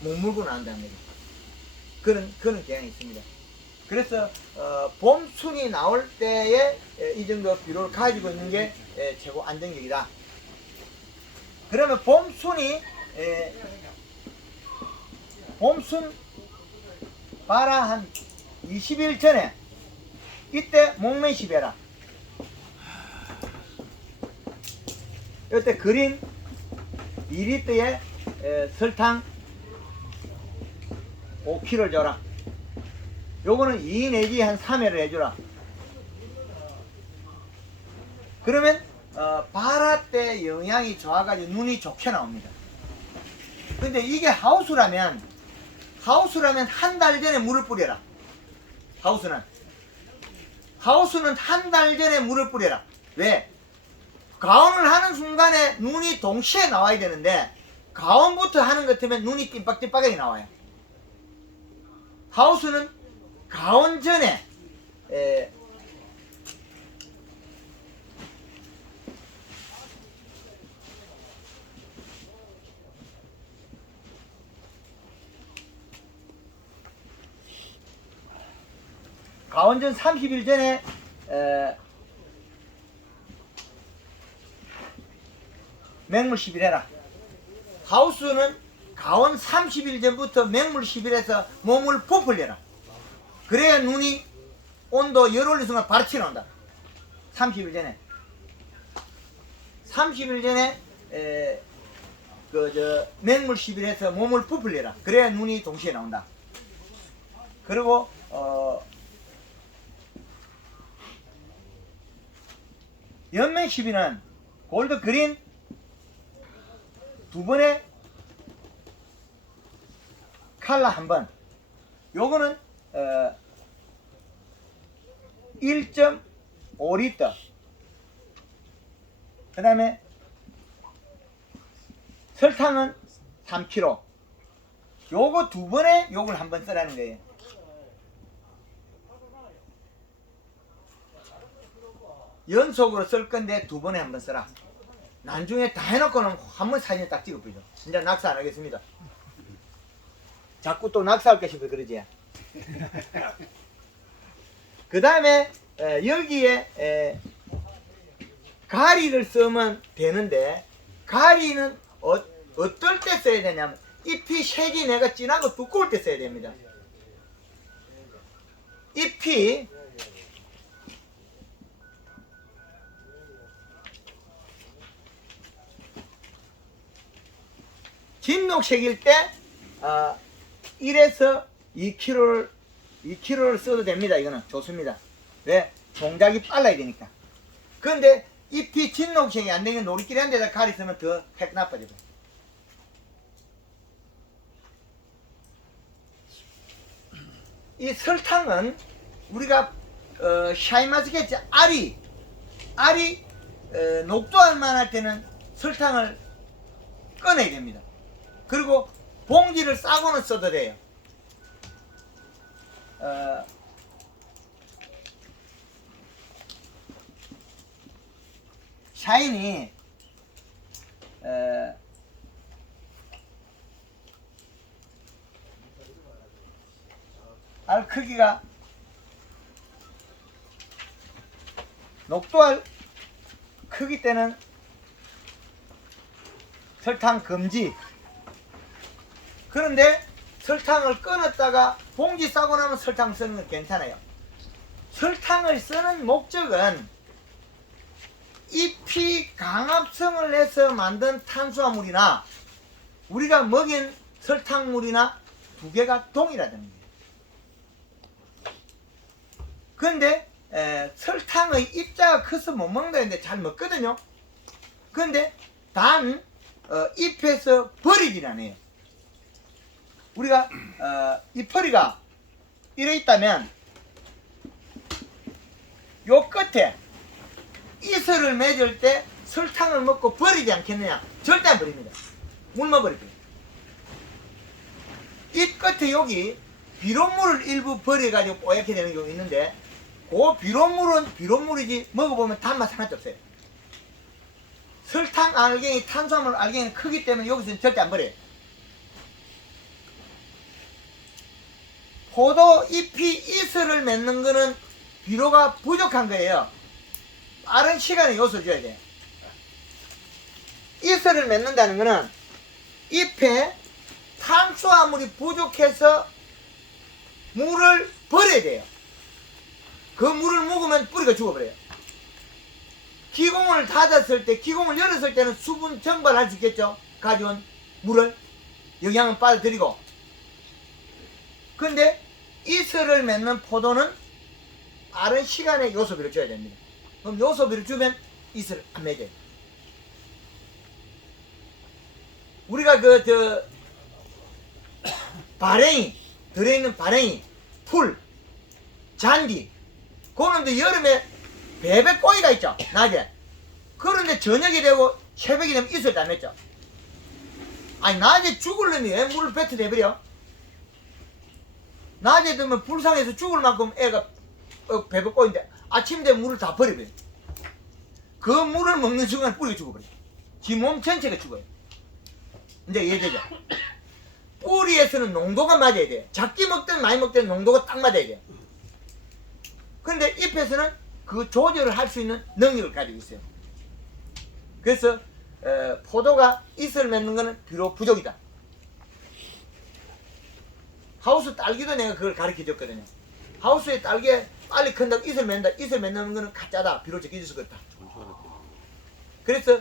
못 물고 난답니다. 그런 경향이 있습니다. 그래서 봄순이 나올 때에 이 정도 비료를 가지고 있는 게 최고 안정적이다. 그러면 봄순 봐라 한 20일 전에 이때 목매시베라. 이때 그린 2리터에 설탕 5kg를 줘라. 요거는 2 내지 한 3회를 해주라. 그러면 바라 때 영양이 좋아가지고 눈이 좋게 나옵니다. 근데 이게 하우스라면 한 달 전에 물을 뿌려라. 하우스는 한 달 전에 물을 뿌려라. 왜? 가온을 하는 순간에 눈이 동시에 나와야 되는데 가온부터 하는 것 같으면 눈이 띠빡띠빡하게 나와요. 하우스는 가온 전에 가온전 30일 전에 맹물 시비해라. 하우스는 가온 30일 전부터 맹물 시비해서 몸을 부풀려라. 그래야 눈이 온도 열 올린 순간 바로 치나온다. 30일 전에 맹물 시비해서 몸을 부풀려라. 그래야 눈이 동시에 나온다. 그리고 연맹 시비는 골드 그린 2번에 칼라 1번. 요거는 1.5리터. 그 다음에 설탕은 3kg. 요거 2번에 요걸 한번 쓰라는 거예요. 연속으로 쓸 건데 2번에 한 번 써라. 나중에 다 해놓고는 한 번 사진을 딱 찍어보죠. 진짜 낙서 안 하겠습니다. 자꾸 또 낙서할까 싶어 그러지. 그 다음에 여기에 가리를 쓰면 되는데 가리는 어떨 때 써야 되냐면 잎이 색이 내가 진하고 두꺼울 때 써야 됩니다. 잎이 진녹색일 때 1에서 2kg를 써도 됩니다. 이거는 좋습니다. 왜? 동작이 빨라야 되니까. 그런데 잎이 진녹색이 안 되면 노리끼리 한 데다 가리 쓰면 더 팩 나빠져요. 이 설탕은 우리가 샤인마스켓 알이 녹두알만 할 때는 설탕을 꺼내야 됩니다. 그리고 봉지를 싸고는 써도 돼요. 샤인이 알 크기가 녹두알 크기 때는 설탕 금지. 그런데 설탕을 끊었다가 봉지 싸고 나면 설탕 쓰는 건 괜찮아요. 설탕을 쓰는 목적은 잎이 강합성을 해서 만든 탄수화물이나 우리가 먹인 설탕물이나 두 개가 동일하다는 거예요. 그런데 설탕의 입자가 커서 못 먹는다는데 잘 먹거든요. 그런데 단 잎에서 버리질 않아요. 우리가 잎퍼리가 이래 있다면 요 끝에 이슬을 맺을 때 설탕을 먹고 버리지 않겠느냐? 절대 안 버립니다. 물만 버릴 거예요. 잎 끝에 여기 비료물을 일부 버려가지고 뽀얗게 되는 경우 있는데 그 비료물은 비료물이지 먹어보면 단맛 하나도 없어요. 설탕 알갱이, 탄수화물 알갱이는 크기 때문에 여기서는 절대 안 버려요. 포도 잎이 이슬을 맺는 거는 비료가 부족한 거예요. 빠른 시간에 요소를 줘야 돼요. 이슬을 맺는다는 거는 잎에 탄수화물이 부족해서 물을 버려야 돼요. 그 물을 묵으면 뿌리가 죽어버려요. 기공을 닫았을 때, 기공을 열었을 때는 수분 증발할 수 있겠죠. 가져온 물을 영양을 빨아들이고. 근데 이슬을 맺는 포도는 빠른 시간에 요소비를 줘야 됩니다. 그럼 요소비를 주면 이슬을 안 맺어요. 우리가 발행이 들어있는 발행이, 풀, 잔디, 그런데 여름에 베베 꼬이가 있죠. 낮에. 그런데 저녁이 되고 새벽이 되면 이슬을 다 맺죠. 아니 낮에 죽으려면 왜 물을 뱉어내버려? 낮에 되면 불상에서 죽을 만큼 애가 베베 꼬인데 아침 되면 물을 다 버려버려. 그 물을 먹는 순간 뿌리가 죽어버려. 지 몸 전체가 죽어요. 이제 이해되죠? 뿌리에서는 농도가 맞아야 돼요. 작게 먹든 많이 먹든 농도가 딱 맞아야 돼요. 근데 잎에서는 그 조절을 할 수 있는 능력을 가지고 있어요. 그래서 포도가 이슬 맺는 거는 비료 부족이다. 하우스 딸기도 내가 그걸 가르쳐 줬거든요. 하우스의 딸기에 빨리 큰다고 이슬 맺는다. 이슬 맺는 거는 가짜다. 비료 적혀져서 그렇다. 그래서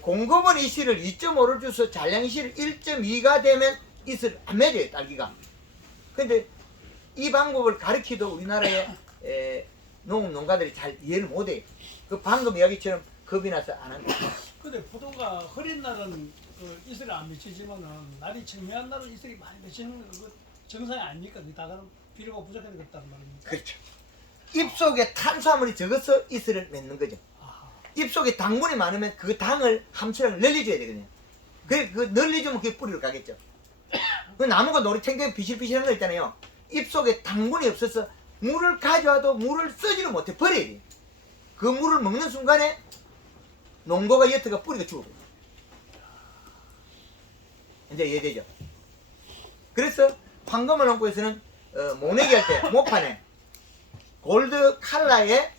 공급원 이슬을 2.5를 줘서 잔량 이슬 1.2가 되면 이슬 안 맺어요. 딸기가. 근데 이 방법을 가르치도 우리나라에 농가들이 잘 이해를 못해요. 그 방금 이야기처럼 겁이 나서 안 한다. 근데 포도가 흐린 날은 그 이슬이 안 맺히지만은 날이 청명한 날은 이슬이 많이 맺히는 거 그거 정상이 아닙니까? 다가는 비료가 부족해서 그렇다는 말입니까? 그렇죠. 입속에 탄수화물이 적어서 이슬을 맺는 거죠. 입속에 당분이 많으면 그 당을 함수량을 늘려줘야 되거든요. 그 늘려주면 그게 뿌리로 가겠죠. 그 나무가 노릇탱탱 비실비실한 거 있잖아요. 입속에 당분이 없어서 물을 가져와도 물을 쓰지를 못해 버려야 돼요. 그 물을 먹는 순간에 농도가 옅어가 뿌리가 죽어요. 이제 이해되죠? 그래서 황금을 농구에서는 모내기 할 때 모판에 골드 칼라에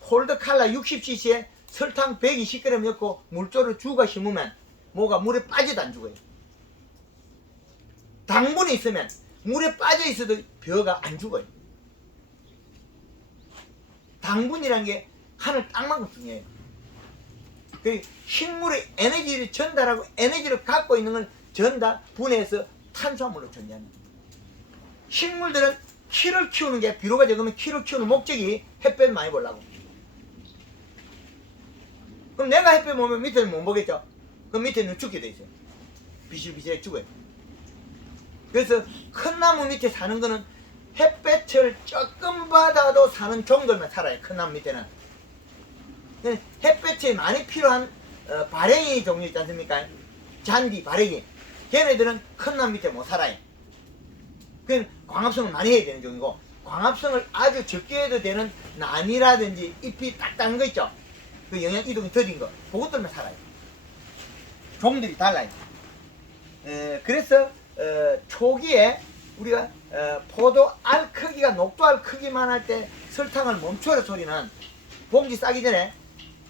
골드 칼라 60cc에 설탕 120g 넣고 물조를 주가 심으면 뭐가 물에 빠져도 안 죽어요. 당분이 있으면 물에 빠져 있어도 벼가 안 죽어요. 당분이라는 게 하늘 땅만큼 중요해요. 그 식물의 에너지를 전달하고 에너지를 갖고 있는 걸 전달 분해해서 탄수화물로 전개합니다. 식물들은 키를 키우는 게 비료가 적으면 키를 키우는 목적이 햇볕 많이 보려고. 그럼 내가 햇볕 보면 밑에는 못 보겠죠? 그럼 밑에는 죽게 돼 있어요. 비실비실해 죽어요. 그래서 큰 나무 밑에 사는 거는 햇볕을 조금 받아도 사는 종들만 살아요. 큰 나무 밑에는. 햇볕이 많이 필요한 발행이 종류 있지 않습니까? 잔디, 발행이. 걔네들은 큰 나무 밑에 못 살아요. 그건 광합성을 많이 해야 되는 종이고, 광합성을 아주 적게 해도 되는 난이라든지 잎이 딱딱한 거 있죠? 그 영양 이동이 더딘 거, 그것들만 살아요. 종들이 달라요. 그래서 초기에 우리가 포도 알 크기가 녹두알 크기만 할 때 설탕을 멈춰라 소리는 봉지 싸기 전에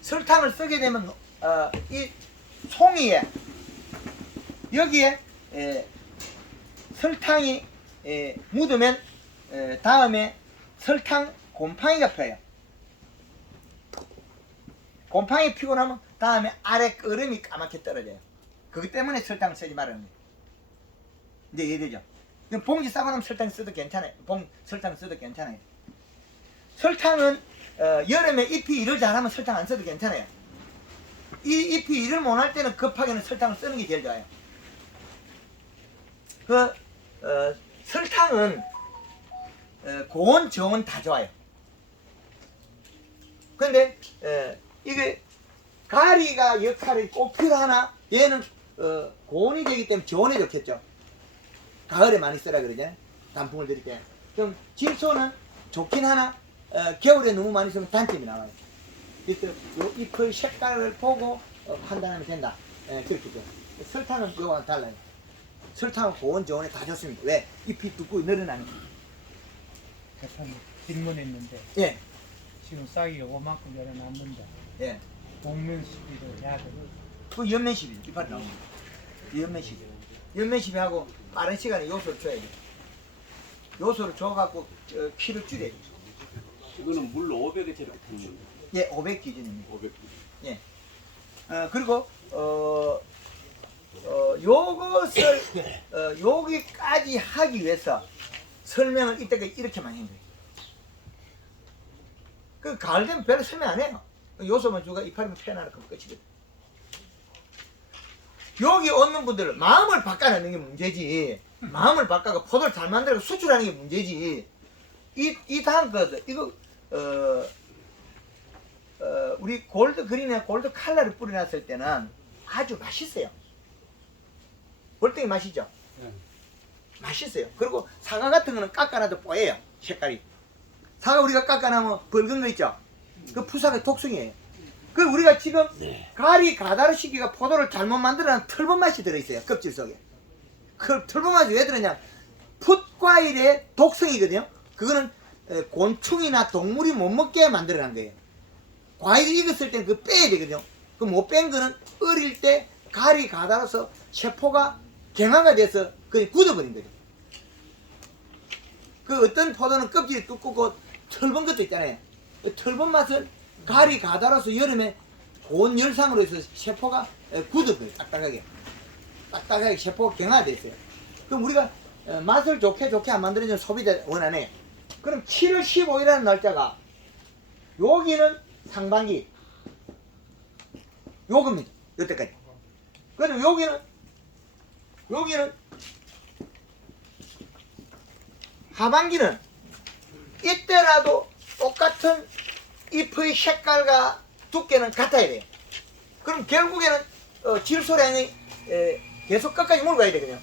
설탕을 쓰게 되면 이 송이에 여기에 설탕이 묻으면 다음에 설탕 곰팡이가 펴요. 곰팡이 피고 나면 다음에 아래 끄름이 까맣게 떨어져요. 그것 때문에 설탕을 쓰지 말라는 거예요. 이제 이해되죠? 그럼 봉지 싸고 나면 설탕 써도 괜찮아요. 설탕 써도 괜찮아요. 설탕은 여름에 잎이 일을 잘하면 설탕 안 써도 괜찮아요. 이 잎이 일을 못할 때는 급하게는 설탕을 쓰는 게 제일 좋아요. 설탕은 고온, 저온 다 좋아요. 근데 이게 가리가 역할이 꼭 필요하나? 얘는 고온이 되기 때문에 저온에 좋겠죠. 가을에 많이 쓰라 그러잖아요. 단풍을 들일 때. 그럼 질소는 좋긴 하나? 겨울에 너무 많이 쓰면 단점이 나와요. 그래서 요 잎의 색깔을 보고 판단하면 된다. 그렇게 돼. 설탕은 요거랑 달라요. 설탕은 고온, 저온에 다 좋습니다. 왜? 잎이 두껍고 늘어나니까. 대표님 질문이 있는데 예, 지금 싹이 요만큼 열어놨는데 예. 복면 시비를 해야 되고 그 연면시비 이빨이 나옵니다. 연면시비. 연면시비하고 빠른 시간에 요소를 줘야 돼. 요소를 줘갖고 키를 줄여야 돼. 이거는 물 500에 저렇게 타는 겁니다. 예, 500 기준입니다. 500. 예. 그리고 요것을 여기까지 하기 위해서 설명을 이때까지 이렇게 많이 한 거예요. 그 가을 되면 별로 설명 안 해요. 요소만 주가 이파리만 펴놔라 그럼 끝이거든. 여기 오는 분들 마음을 바꿔내는 게 문제지. 마음을 바꿔서 포도를 잘 만들고 수출하는 게 문제지. 이 다음 거들 이거 우리 골드 그린이나 골드 칼라를 뿌려놨을 때는 아주 맛있어요. 볼때기 맛있죠? 네. 맛있어요. 그리고 사과 같은 거는 깎아놔도 뽀예요. 색깔이. 사과 우리가 깎아놔면 붉은 거 있죠? 그 푸사가 독성이에요. 그 우리가 지금 가리 가다르 시기가 포도를 잘못 만들어낸 털분 맛이 들어있어요. 껍질 속에. 그 털분 맛이 왜 들어있냐? 풋과일의 독성이거든요. 그거는 곤충이나 동물이 못 먹게 만들어낸 거예요. 과일이 익었을 때는 그거 빼야 되거든요. 그 못 뺀 거는 어릴 때 가리 가다라서 세포가 경화가 돼서 그냥 굳어버린 거죠. 그 어떤 포도는 껍질이 두껍고 털분 것도 있잖아요. 그 털분 맛은 가리 가다라서 여름에 고온 열상으로 해서 세포가 굳어버려요. 딱딱하게 세포가 경화가 있어요. 그럼 우리가 맛을 좋게 안 만들어주는 소비자 원하네. 그럼 7월 15일이라는 날짜가 여기는 상반기 요겁니다. 여태까지. 그럼 여기는 하반기는 이때라도 똑같은 잎의 색깔과 두께는 같아야 돼요. 그럼 결국에는 질소량이 계속 끝까지 몰고 가야 되거든요.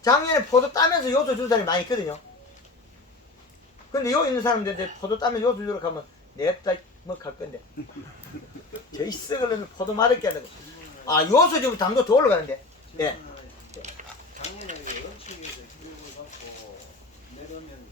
작년에 포도 따면서 요소 준 사람이 많이 있거든요. 근데 여기 있는 사람들한테 포도 따면 요소 주러 가면 냅다 먹할 건데. 저희 썩으려면 포도 맛있게 하는 거. 아, 요소 주면 당도 더 올라가는데. 예. 작년에 원칙에서 교육을 받고 내려오면서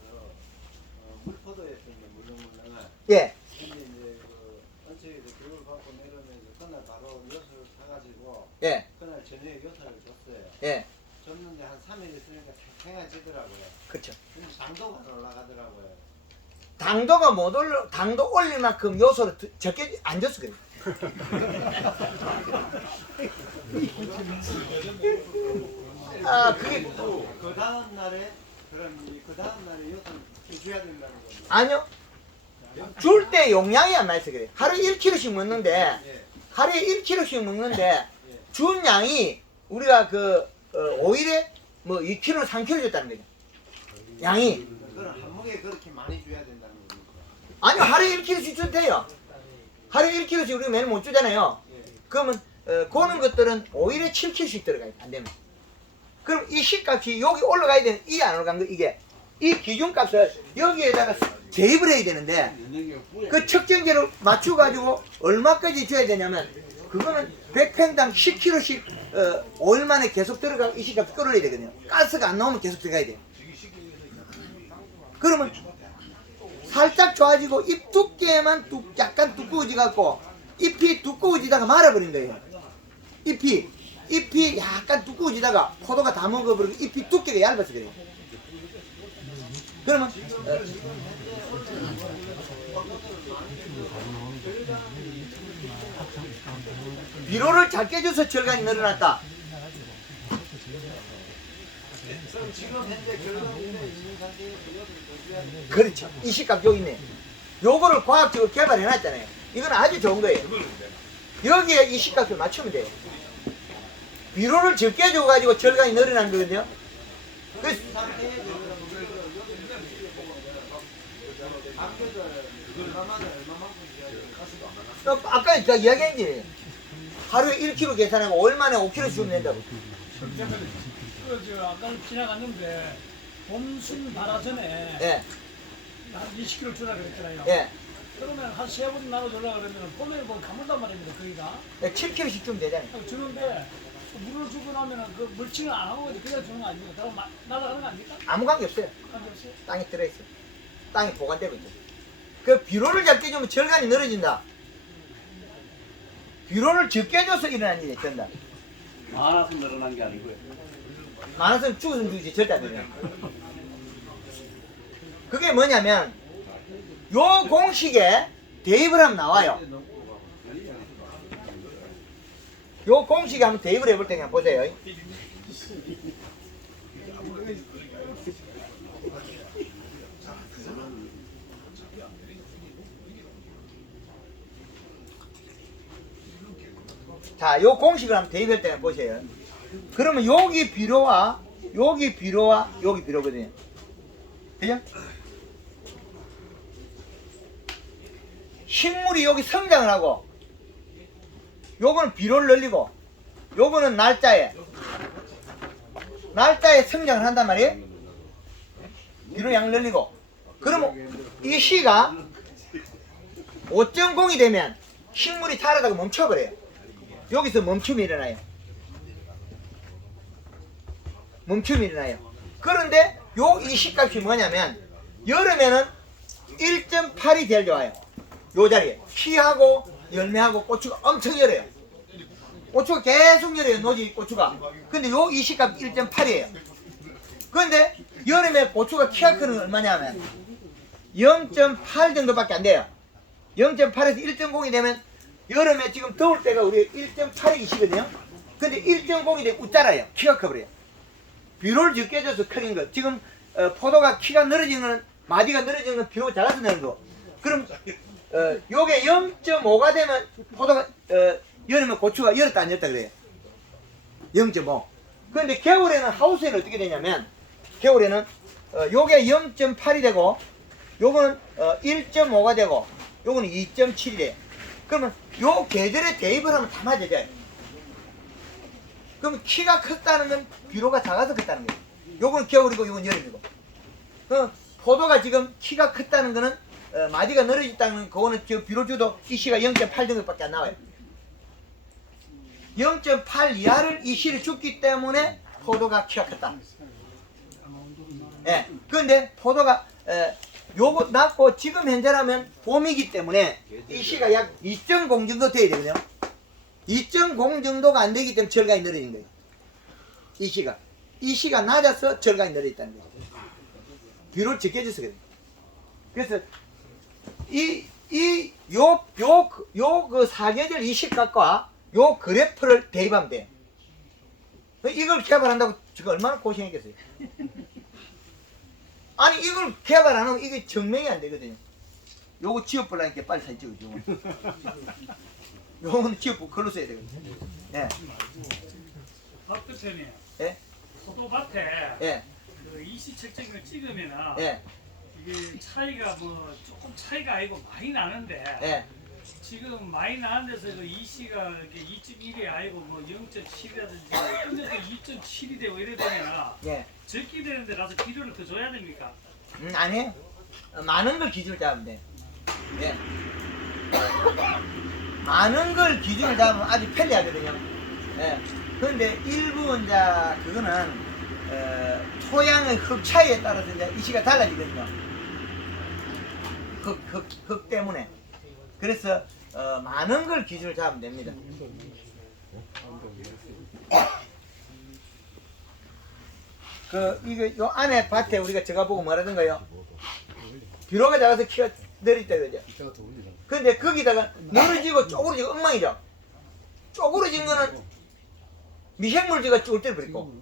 물포도였던데 물렁물렁한. 예. 근데 이제 그 원칙에서 교육을 받고 내려오면서 그날 바로 엿을 사가지고 예. 그날 저녁에 엿을 줬어요. 예. 줬는데 한 3일 있으니까 팽팽해지더라고요. 그렇죠. 근데 당도가 안 올라가더라고요. 당도가 못 올라, 당도 올릴 만큼 요소를 적게 안 줬어 그래. 아, 그게 그 다음 날에 그럼 그 다음 날에 엿을 줘야 된다는 거죠. 아니요. 줄 때 용량이 안 나서 그래. 하루에 1kg씩 먹는데 예. 하루에 1kg씩 먹는데 준 양이 우리가 그 5일에 뭐 2kg, 3kg 줬다는 거죠. 양이. 그걸 한 목에 그렇게 많이 줘야 된다는 거죠. 아니요, 하루에 1kg씩 줘도 돼요. 하루에 1kg씩 우리가 매일 못 주잖아요. 그러면 고는 것들은 5일에 7kg씩 들어가요. 안 되면. 그럼 이 식값이 여기 올라가야 되는 이 안 올라간 거 이게 이 기준값을 여기에다가 대입을 해야 되는데 그 측정기를 맞춰 가지고 얼마까지 줘야 되냐면 그거는 100팽당 10kg씩 5일 만에 계속 들어가 이 식값 끌어올려야 되거든요. 가스가 안 나오면 계속 들어가야 돼요. 그러면 살짝 좋아지고 잎 두께만 약간 두꺼워지 갖고 잎이 두꺼워지다가 말아버린 거예요. 잎이 약간 두꺼워지다가 포도가 다 먹어버리고 잎이 두께가 얇아서 그래요. 그러면 비료를 작게 줘서 절간이 늘어났다. 그럼 지금 현재 결과물에 있는 상태에서 엿을 더 줘야 돼요. 그렇죠. 이 식값 여기 있네. 요거를 과학적으로 개발해놨잖아요. 이건 아주 좋은 거예요. 여기에 이 식값을 맞추면 돼요. 비료를 적게 줘가지고 절간이 늘어난 거거든요. 그래서 아까 제가 이야기했지. 하루에 1kg 계산하고 5일 만에 5kg 주면 된다고. 아까 지나갔는데 봄순 발화 전에 예, 한 20kg 주라 그랬잖아요. 예. 그러면 한 3번 나눠주려 그러면 봄에 뭐 가물단 말입니다. 거기가 7kg씩 주면 되잖아요. 주는데 물을 주고 나면은 그 물칭을 안 하고 그냥 주는 거 아닙니까? 그럼 날아가는 거 아닙니까? 아무 관계 없어요. 관계없어요? 땅에 들어있어요. 땅이 보관되고 있죠. 그 비료를 작게 주면 절간이 늘어진다. 비료를 적게 줘서 일어난 일이 전다. 많아서 늘어난 게 아니고요. 많아서는 죽어서 죽지 절대 안 되냐. 그게 뭐냐면 요 공식에 대입을 하면 나와요. 요 공식에 한번 대입을 해볼 테니까 보세요. 자, 요 공식을 한번 대입할 때는 보세요. 그러면 여기 비료와 여기 비료와 여기 비료거든요. 그죠? 식물이 여기 성장을 하고 요거는 비료를 늘리고 요거는 날짜에 성장을 한단 말이에요. 비료 양을 늘리고 그러면 이 시가 5.0이 되면 식물이 자라다가 멈춰버려요. 여기서 멈춤이 일어나요. 그런데 요 이 시값이 뭐냐면 여름에는 1.8이 제일 좋아요. 요 자리에 키하고 열매하고 고추가 엄청 열어요. 고추가 계속 열어요. 노지 고추가. 근데 요 이 시값 1.8이에요. 그런데 여름에 고추가 키가 크는 건 얼마냐면 0.8 정도밖에 안 돼요. 0.8에서 1.0이 되면 여름에 지금 더울 때가 우리 1.8이시거든요. 근데 1.0이 되면 웃자라요. 키가 커버려요. 비료를 적게 줘서 크는 거. 지금 포도가 키가 늘어지는 건 마디가 늘어지는 건 비료가 작아서 늘는 거. 그럼 요게 0.5가 되면 포도가 여름에 고추가 열었다 안 열었다 그래요. 0.5. 그런데 겨울에는 하우스에는 어떻게 되냐면 겨울에는 요게 0.8이 되고 요거는 1.5가 되고 요거는 2.7이 돼요. 그러면 요 계절에 대입을 하면 다 맞아져요. 그러면 키가 컸다는 건 비료가 작아서 컸다는 거예요. 요건 겨울이고 요건 여름이고. 포도가 지금 키가 컸다는 거는 마디가 늘어졌다는 그거는 저 비료주도 이 씨가 0.8 정도밖에 안 나와요. 0.8 이하를 이 씨를 줬기 때문에 포도가 키가 컸다. 예. 그런데 포도가 요거 낳고 지금 현재라면 봄이기 때문에 이 씨가 약 2.0 정도 돼야 되거든요. 2.0 정도가 안 되기 때문에 절간이 늘어진 거예요. 이 씨가 낮아서 절간이 늘어있다는 거예요. 비료를 적게 줘서 그래요. 그래서 그 사계절 이 씨값과 요 그래프를 대입하면 돼요. 이걸 개발한다고 지금 얼마나 고생했겠어요. 아니 이걸 개발 안 하면 이게 증명이 안 되거든요. 요거 지워보려니까 빨리 사진 찍어줘. 요거는 지워보 글로 써야 되거든요. 예. 박 대표님, 예. 포도밭에 예. 그 이시 측정을 찍으면은 예. 이게 차이가 뭐 조금 차이가 아니고 많이 나는데 예. 지금 많이 나는 데서 그 이시가 2.1이 아니고 뭐 0.7이라든지 근데 또 2.7이 되고 이래 되면 예. 적게 되는데 가서 비료를 더 줘야 됩니까? 아니에요. 많은 걸 기준을 잡으면 돼. 예. 많은 걸 기준을 잡으면 아주 편리하거든요. 예. 그런데 일부 이제 그거는 토양의 흙 차이에 따라서 이제 이시가 달라지거든요. 흙 때문에. 그래서 많은 걸 기준을 잡으면 됩니다. 이거 요 안에 밭에 우리가 제가 보고 뭐라던가요? 비료가 작아서 키가 내리다 그러죠. 근데 거기다가 늘어지고 쪼그러지고 엉망이죠. 쪼그러진 거는 미생물질가 쫄 때를 버리고,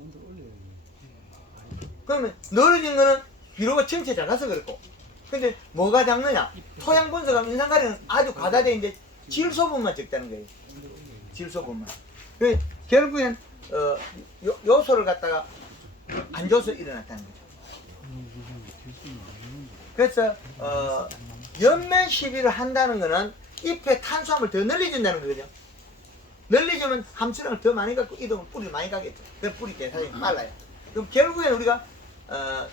그러면 늘어진 거는 비료가 전체 작아서 그렇고. 근데 뭐가 작느냐? 토양 분석하면 인산가리는 아주 과다돼 이제 질소분만 적다는 거예요. 질소분만. 결국엔 요소를 갖다가 안 줘서 일어났다는 거죠. 그래서 연면 시비를 한다는 거는 잎에 탄수화물 더 늘려준다는 거거든요. 늘려주면 함수량을 더 많이 갖고 이동을 뿌리를 많이 가겠죠. 그래서 뿌리 대사량이 빨라요. 그럼 결국엔 우리가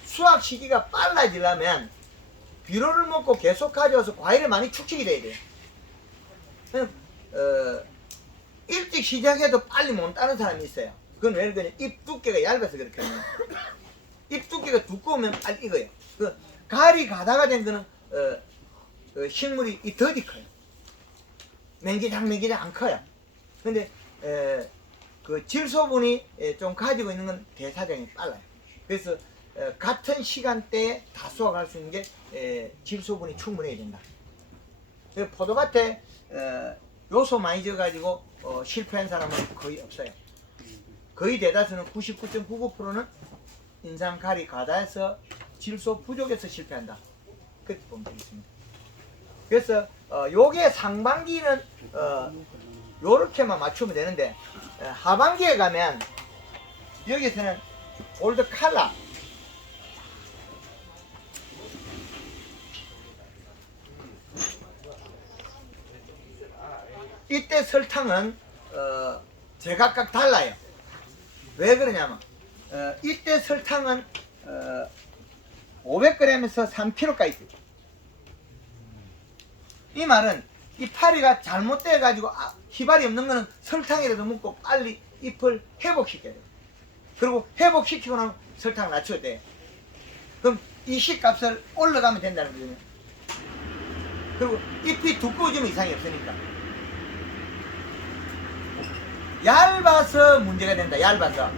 수확 시기가 빨라지려면 비료를 먹고 계속 가져와서 과일을 많이 축적이 돼야 돼요. 일찍 시작해도 빨리 못 따는 사람이 있어요. 그건 왜 그러냐? 잎 두께가 얇아서 그렇거든요. 잎 두께가 두꺼우면 빨리 익어요. 그 가리 가다가 된 거는 식물이 더디 커요. 맹기장 안 커요. 근데 그 질소분이 좀 가지고 있는 건 대사량이 빨라요. 그래서 같은 시간대에 다 수확할 수 있는 게 질소분이 충분해야 된다. 포도밭에 요소 많이 져가지고 실패한 사람은 거의 없어요. 거의 대다수는 99.99%는 인산가리 과다해서 질소 부족해서 실패한다. 그렇게 보면 되겠습니다. 그래서 요게 상반기는 요렇게만 맞추면 되는데 하반기에 가면 여기서는 올드 칼라 이때 설탕은 제각각 달라요. 왜 그러냐면 이때 설탕은 500g에서 3kg까지 있어요. 이 말은 이 파리가 잘못돼 가지고 희발이 없는 거는 설탕이라도 먹고 빨리 잎을 회복시켜야 돼요. 그리고 회복시키고 나면 설탕을 낮춰야 돼요. 그럼 이 씨값을 올라가면 된다는 거예요. 그리고 잎이 두꺼워지면 이상이 없으니까. 얇아서 문제가 된다. 얇아서.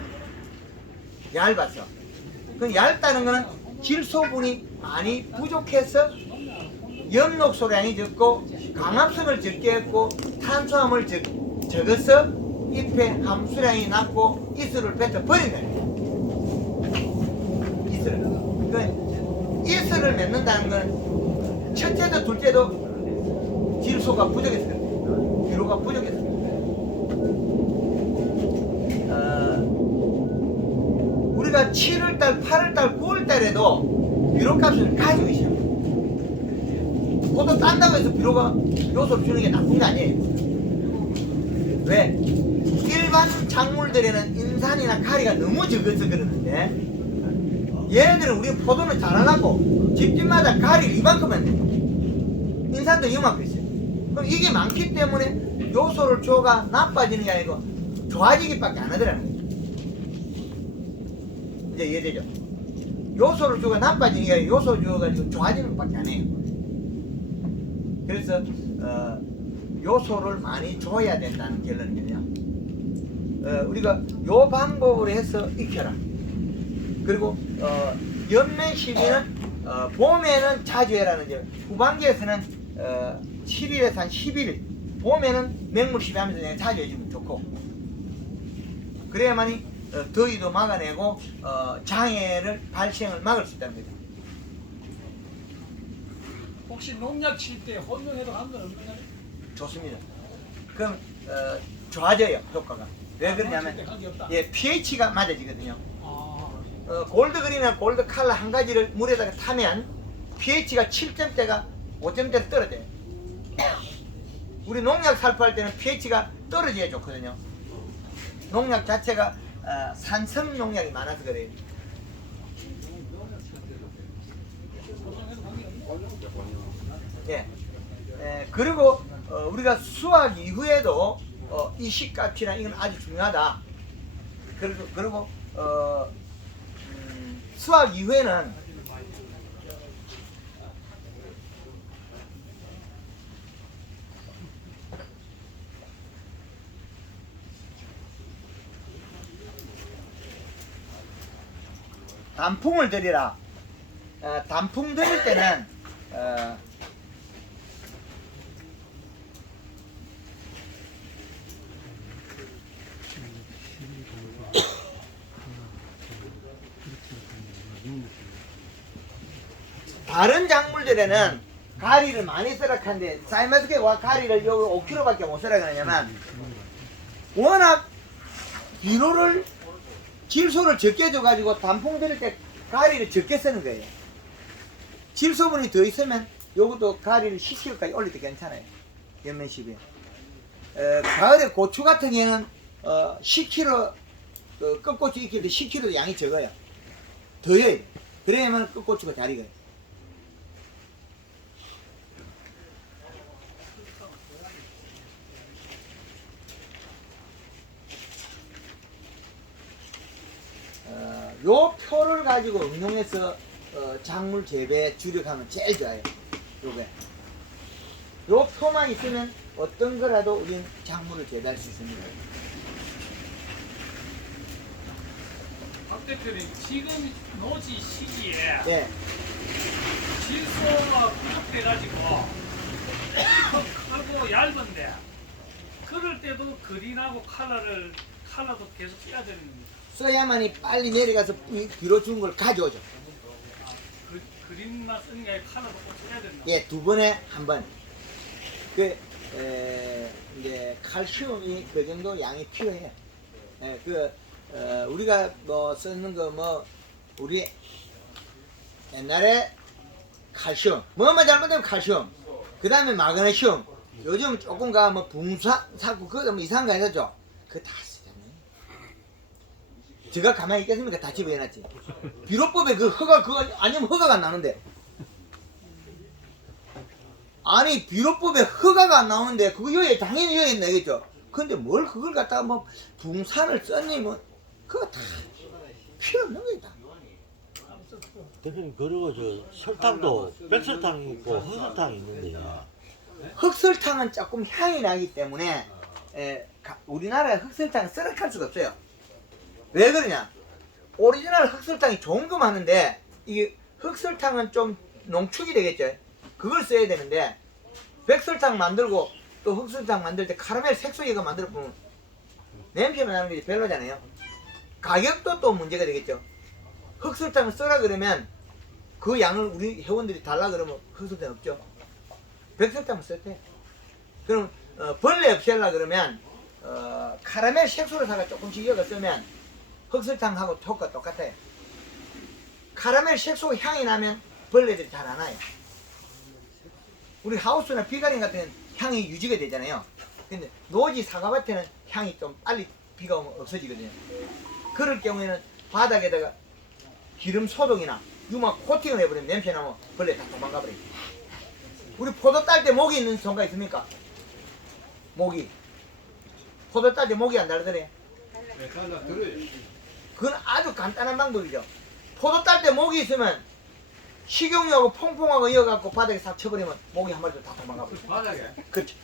그 얇다는 거는 질소분이 많이 부족해서 엽록소량이 적고 강압성을 적게 했고 탄수화물 적어서 잎의 함수량이 낮고 이슬을 뱉어 버린 거예요. 이슬을 맺는다는 건 첫째도 둘째도 질소가 부족해서 그래요. 비료가 부족해서 그래요. 우리가 7월달, 8월달, 9월달에도 비료값을 가지고 있어요. 포도 딴다고 해서 비료가 요소를 주는 게 나쁜 게 아니에요. 왜? 일반 작물들에는 인산이나 가리가 너무 적어서 그러는데 얘네들은 우리 포도는 자라나고 집집마다 가리를 이만큼만 돼. 인산도 이만큼 있어요. 그럼 이게 많기 때문에 요소를 줘가 나빠지는 게 아니고 좋아지기밖에 안 하더라는 거예요. 이제 이해되죠? 요소를 줘가 나빠지는 게 아니고 요소 줘가지고 좋아지는 것밖에 안 해요. 그래서 요소를 많이 줘야 된다는 결론이거든요. 우리가 요 방법으로 해서 익혀라. 그리고 연면 시기는 봄에는 자주 해라는 점. 후반기에서는 7일에서 한 10일, 봄에는 맹물 시비하면서 그냥 자주 해주면 좋고, 그래야만이 더위도 막아내고 장애를 발생을 막을 수 있다는 거죠. 혹시 농약 칠 때 혼용해도 한건 없나요? 좋습니다. 그럼 좋아져요, 효과가. 왜 그러냐면 예, pH가 맞아지거든요. 골드 그린이나 골드 칼라 한 가지를 물에다가 타면 pH가 7점대가 5점대로 떨어져요. 우리 농약 살포할 때는 pH가 떨어져야 좋거든요. 농약 자체가 산성 농약이 많아서 그래요. 예. 그리고 우리가 수확 이후에도 이 식값이나 이건 아주 중요하다. 그리고 수확 이후에는 단풍을 드리라. 단풍 드릴 때는 다른 작물들에는 가리를 많이 쓰라 하는데 사이마스케와 가리를 여기 5kg밖에 못 쓰라 그러냐면 워낙 비료를 질소를 적게 줘가지고 단풍 드릴 때 가리를 적게 쓰는 거예요. 질소분이 더 있으면 요것도 가리를 10kg까지 올릴 때 괜찮아요. 연면 시비에. 가을에 고추 같은 경우는 10kg 끝고추 익힐 때 10kg 양이 적어요. 더해요. 그래야만 끝고추가 잘 익어요. 요 표를 가지고 응용해서 작물 재배 주력하면 제일 좋아요. 요게. 요 표만 있으면 어떤 거라도 우리는 작물을 재배할 수 있습니다. 박 대표님, 지금 노지 시기에 예. 질소가 부족돼가지고 크고 얇은데 그럴 때도 그린하고 칼라도 계속 써야 되는 겁니다. 써야만이 빨리 내려가서 비료 준 걸 가져오죠. 그린만 쓰는 게 아니라 칼라도 꼭 써야 된다. 예, 2번에 한 번. 이제 칼슘이 그 정도 양이 필요해요. 예, 우리가 뭐 쓰는 거 우리 옛날에 칼슘, 뭐만 잘못되면 칼슘, 그 다음에 마그네슘, 요즘 조금 뭐 붕사고 그거 뭐 이상한 거 했었죠. 그거 다 쓰잖아요. 제가 가만히 있겠습니까? 다 집에 해놨지. 비료법에 그 허가, 그거 아니면 허가가 안 나는데. 아니, 비료법에 허가가 안 나오는데, 그거 여기 당연히 여기 내겠죠. 근데 뭘 그걸 갖다가 뭐, 붕산을 썼니, 뭐, 그거 다 필요 없는 거다. 대표님, 그리고 설탕도 백설탕이 있고 흑설탕이 있는데요. 흑설탕은 조금 향이 나기 때문에, 우리나라의 흑설탕은 썰어갈 수가 없어요. 왜 그러냐? 오리지널 흑설탕이 좋은 거 많은데, 이 흑설탕은 좀 농축이 되겠죠. 그걸 써야 되는데, 백설탕 만들고 또 흑설탕 만들 때 카라멜 색소 이거 만들어 보면 냄새만 나는 게 별로잖아요. 가격도 또 문제가 되겠죠. 흑설탕을 써라 그러면 그 양을 우리 회원들이 달라 그러면 흑설탕 없죠. 백설탕을 썼대. 그럼 벌레 없이 하려 그러면 카라멜 색소를 사가 조금씩 이어가 쓰면 흑설탕하고 효과 똑같아요. 카라멜 색소 향이 나면 벌레들이 잘 안 와요. 우리 하우스나 비가린 같은 경우는 향이 유지가 되잖아요. 근데 노지 사과밭에는 향이 좀 빨리 비가 오면 없어지거든요. 그럴 경우에는 바닥에다가 기름 소독이나 유막 코팅을 해버리면 냄새 나면 벌레 다 도망가 버려요. 우리 포도 딸 때 모기 있는 손가 있습니까? 모기. 포도 딸 때 모기 안 달더래. 그건 아주 간단한 방법이죠. 포도 딸 때 모기 있으면 식용유하고 퐁퐁하고 이어갖고 바닥에 싹 쳐버리면 모기 한 마리도 다 도망가 버려요. 바닥에? 그렇죠.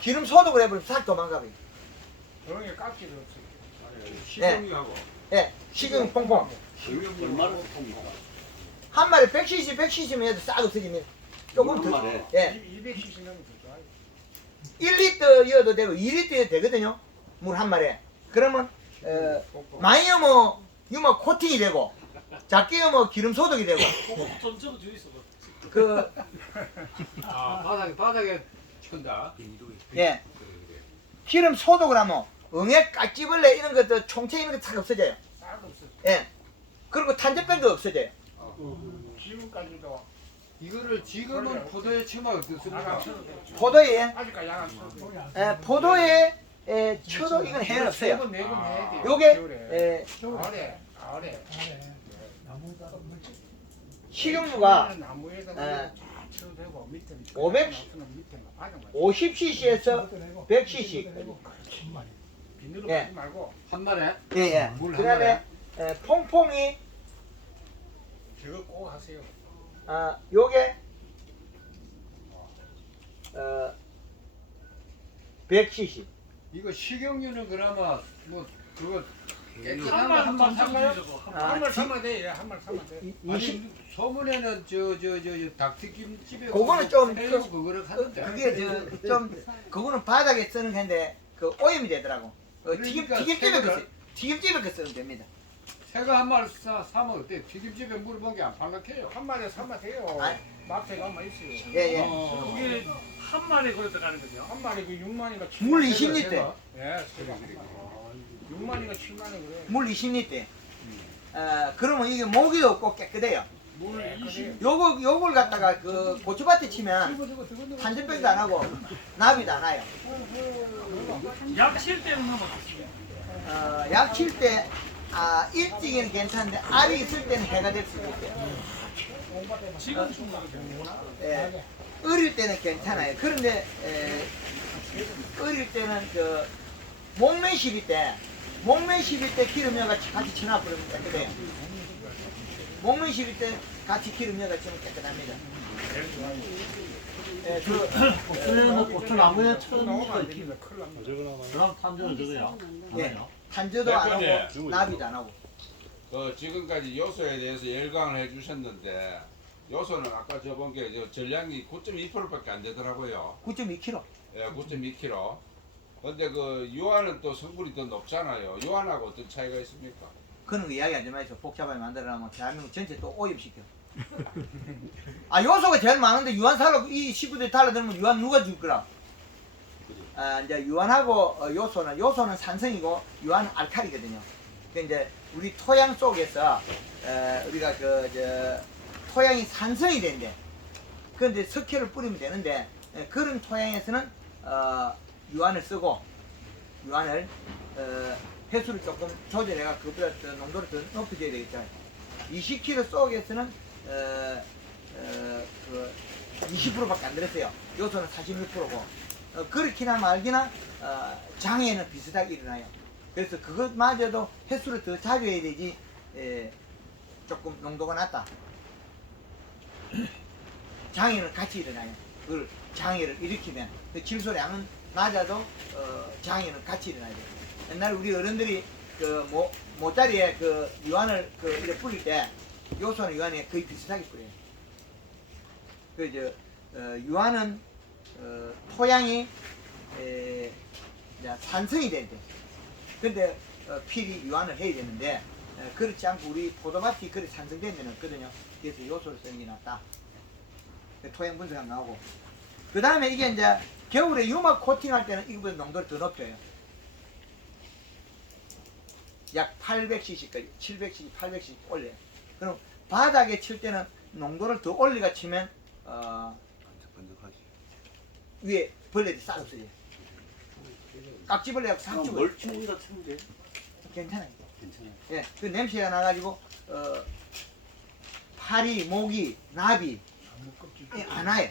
기름 소독을 해버리면 싹 도망가 버려요. 그런 게 깍지도 없어. 식용유하고. 예, 식용 퐁퐁. 얼마나 섭합니까? 한 마리 100cc, 100cc면 해도 싹 없어집니다. 조금 더. 말에 예. 200cc 넘으면 더 좋아요. 1리터여도 되고 2리터여도 되거든요. 물 한 마리에. 그러면 많이 뭐 유막 코팅이 되고 작게 뭐 기름 소독이 되고 좀 접어 주이소. 그 바닥에 친다. 예. 기름 소독을 하면 응애 깍지벌레 이런 것들 총체 이런 거 다 없어져요. 싹 없어. 예. 그리고 탄저병도 없어져요. 지금까지도 이거를 지금은 포도에 치면 어떻습니까? 약안 쳐도 돼. 포도에 아직까지 약안 쳐도 돼. 포도에 쳐도 이건 해는 없어요. 4번 해야 돼. 요게 겨울에. 가을에. 식용유가 나무에다 에, 쳐도 되고 밑에 500 밑에 바닥만 50cc에서 100cc. 비닐로 예. 하지 말고 한 마리에? 예. 물한 그다음에 퐁퐁이 저거 꼭 하세요. 요게 100cc. 이거 식용유는 그나마 뭐 그거 한말 사가요? 주이소. 한 말 사면 돼. 한 말 사면 돼. 아니 소문에는 저 닭튀김집에 그거는 좀 그거를 하던데. 그게 좀 그거는 바닥에 쓰는 건데 그 오염이 되더라고. 그러니까 튀김집에 새거를- 그 튀김집에 그 쓰면 됩니다. 새가 한 마리 사면 어때? 튀김집에 물어본 게 안 팔락해요. 한 마리 사면 돼요. 아니. 마트에 가면 있어요. 예예. 그게 한 마리 그래 들어가는 거죠. 한 마리 그 6만인가 7만 물 20리터. 예, 제가 6만인가 7만원 그래. 물 20리터. 그러면 이게 모기도 없고 깨끗해요. 물 20. 요걸 갖다가 그 고추밭에 치면 탄저병도 안 하고 나비도 안 와요. 약 칠 때는 하면 어떻습니까? 약 칠 때 일찍은 괜찮은데 알이 있을 때는 해가 될 수도 있어요. 지금 충분히 예. 어릴 때는 괜찮아요. 그런데 어릴 때는 그 목매 시비 때 기름여가 같이 쳐놔버리면 깨끗해요. 목매 시비 때 같이 기름여가 치면 깨끗합니다. 예, 고추에는 고추나무에 천이가 있기. 큰일 납니다. 그럼 탄저는 저거요. 예. 탄저도 안 하고 나비도 안 하고. 그 지금까지 요소에 대해서 열강을 해주셨는데 요소는 아까 저번 게 전량이 9.2%밖에 안 되더라고요. 9.2kg. 예, 9.2kg. 근데 그 유한은 또 성분이 더 높잖아요. 유한하고 어떤 차이가 있습니까? 그런 거 이야기하지 마시고 복잡하게 만들어놓으면 대한민국 전체 또 오염시켜. 요소가 제일 많은데 유한 살로 이 식구들이 달라들면 유한 누가 줄 거라? 이제 유한하고 요소는 산성이고 유한은 알칼리거든요. 그 이제 우리 토양 속에서 우리가 토양이 산성이 된대. 그런데 석회를 뿌리면 되는데 그런 토양에서는 유한을 쓰고 유한을 해수를 조금 조절해가 그보다 더 농도를 더 높여줘야 되겠죠. 20kg 속에서는 그 20%밖에 안 들었어요. 요소는 46%고 그렇기나 말기나 장애는 비슷하게 일어나요. 그래서 그것마저도 횟수를 더 자주 해야 되지 조금 농도가 낮다. 장애는 같이 일어나요. 그걸 장애를 일으키면 그 질소량은 낮아도 장애는 같이 일어나야 돼요. 옛날에 우리 어른들이 그 모짜리에 그 유한을 이렇게 뿌릴 때 요소는 유한에 거의 비슷하게 뿌려요. 유한은 토양이 산성이 될 때. 근데 필히 유한을 해야 되는데 그렇지 않고 우리 포도밭이 그렇게 산성된 데는 없거든요. 그래서 요소를 쓰는 게 낫다. 토양 분석 안 나오고. 그 다음에 이게 이제 겨울에 유막 코팅할 때는 이거보다 농도를 더 높여요. 약 800cc까지, 700cc, 800cc 올려요. 그럼 바닥에 칠 때는 농도를 더 올리가 치면 위에 벌레들이 싹 없어져요. 깍지벌레하고 싹 죽어요. 멀칭 같은 게 괜찮아요. 괜찮아요. 예, 그 냄새가 나가지고 파리, 모기, 나비 안 와요.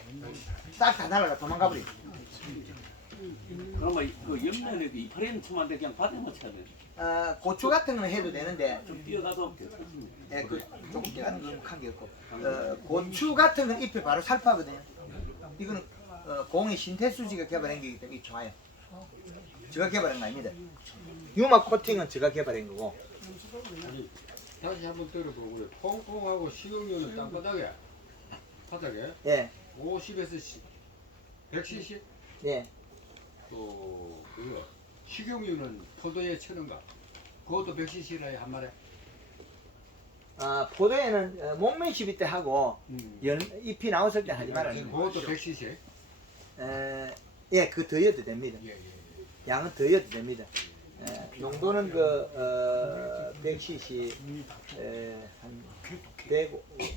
싹 다 날아가 도망가 버려. 그러면 그 옆면에 그 이파리는 치면 안 돼. 그냥 바닥에만 쳐야 돼. 고추 같은 거는 해도 되는데 좀 뛰어가서 괜찮습니다. 예, 그 조금 뛰어가는 건 관계 없고 고추 같은 건 잎에 바로 살파거든요. 이거는 공이 신태수지가 개발한 게기 때문에 좋아요. 제가 개발한 거 아닙니다. 유막 코팅은 제가 개발한 거고. 다시 한번 들어보고 그래. 콩콩하고 식용유는 땅바닥에 바닥에 예, 50에서 100cc 예. 또 그거 식용유는 포도에 치는가? 그것도 100cc라 한 마리. 포도에는 목매 시비 때 하고 잎이 나왔을 때 하지 말아요. 그것도 100cc. 예, 그 더해도 됩니다. 예, 예. 양은 더해도 됩니다. 농도는 100cc 한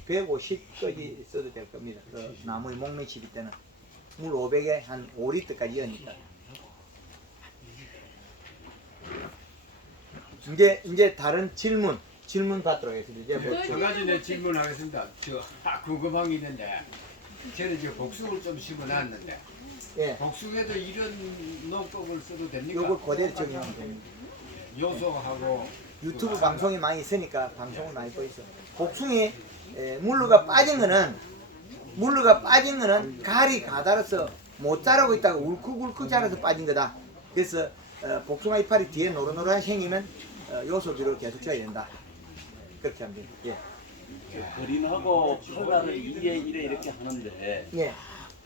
150까지 써도 될 겁니다. 그 나무의 목매 시비 때는 물 500에 한 5리터까지 여니까. 이제 다른 질문 받도록 하겠습니다. 이제 뭐 한 가지 내 질문하겠습니다. 궁금한 게 있는데 저는 지금 복숭을 좀 심어놨는데 예, 복숭에도 이런 농법을 써도 됩니까? 요걸 그대로 적용하면 됩니다. 요소하고 유튜브 방송이 많이 있으니까 방송을 많이 보이죠. 복숭이 물루가 빠진 거는 갈이 가달아서 못 자라고 있다가 울컥울컥 자라서 빠진 거다. 그래서 복숭아 이파리 뒤에 노릇노릇한 생기면 요소비를 계속 줘야 된다. 그렇게 하면 됩니다. 예. 거린하고 칼날을 2에 1에 이렇게 하는데 예.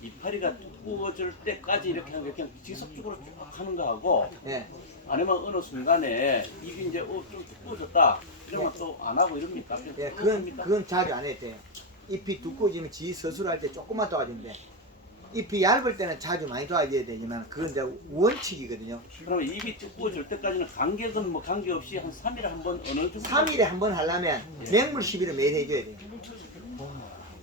이파리가 두꺼워질 때까지 이렇게 하는 게 그냥 지속적으로 쭉 하는 거하고 예. 아니면 어느 순간에 입이 이제 좀 두꺼워졌다 이러면 또 안 하고 이럽니까? 예, 그건 자주 안 해도 돼요. 잎이 두꺼워지면 지 서술 할 때 조금만 도와주는데 잎이 얇을 때는 자주 많이 도와줘야 되지만 그건 이제 원칙이거든요. 그러면 입이 두꺼워질 때까지는 관계든 뭐 관계없이 한 3일에 한 번 어느 정도 3일에 한 번 하려면 맹물 시비를 매일 해줘야 돼요.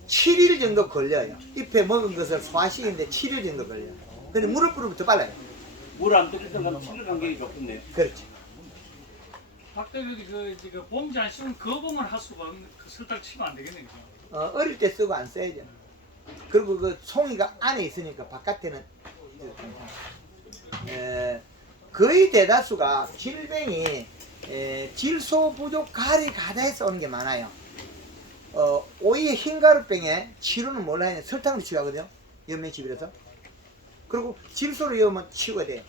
7일 정도 걸려요. 잎에 먹은 것을 소화시키는데 7일 정도 걸려요. 근데 물을 뿌리면 더 빨라요. 물 안 들이던 건 7일 간격이 좋겠네요. 그렇지. 박대표님 그 봉지 안 씌우면 거봉을 할 수가 없는 그 설탕 치면 안 되겠네요. 어릴 때 쓰고 안 써야죠. 그리고 그 송이가 안에 있으니까 바깥에는 거의 대다수가 질병이 질소 부족 가리 가다해서 오는 게 많아요. 오이의 흰가루병에 치료는 몰라 했는데 설탕으로 치료하거든요. 연면집이라서. 그리고 질소를 넣으면 치유가 돼요.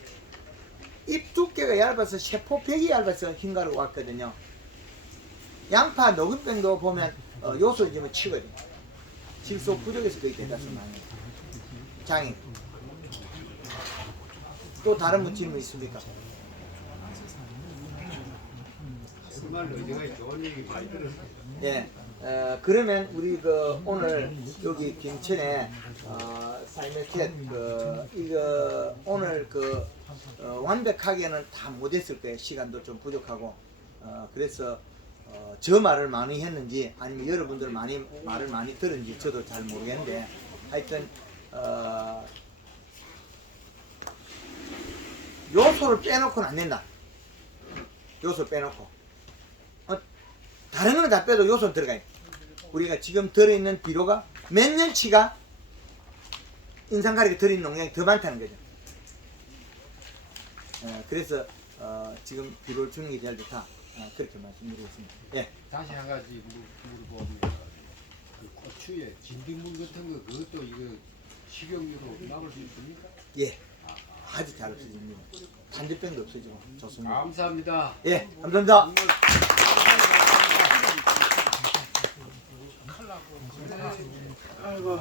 잎 두께가 얇아서 세포벽이 얇아서 흰가루가 왔거든요. 양파 녹은병도 보면 요소를 주면 치유가 돼요. 질소 부족에서 거의 대다수 많아요. 장애. 또 다른 분 질문 있습니까? 정말로 내가 좋은 얘기 많이 들었어요. 예. 그러면 우리 오늘 여기 김천에 사이메켓 이거 오늘 완벽하게는 다 못했을 거예요. 시간도 좀 부족하고 그래서 저 말을 많이 했는지 아니면 여러분들 말을 많이 들은지 저도 잘 모르겠는데 하여튼 요소를 빼놓고는 안 된다. 요소 빼놓고 다른 거는 다 빼도 요소는 들어가요. 우리가 지금 들어있는 비료가 몇 년치가 인상가리가 들어있는 농약이 더 많다는 거죠. 그래서 지금 비료를 주는 게 제일 좋다. 그렇게 말씀드리겠습니다. 예. 다시 한 가지 물어봅니다. 그 고추에 진딧물 같은 거 그것도 이거 식용유로 막을 수 있습니까? 예. 아주 잘 없어집니다. 단지병도 없어지고 좋습니다. 감사합니다. 예. 감사합니다. 칼라고. 아이고.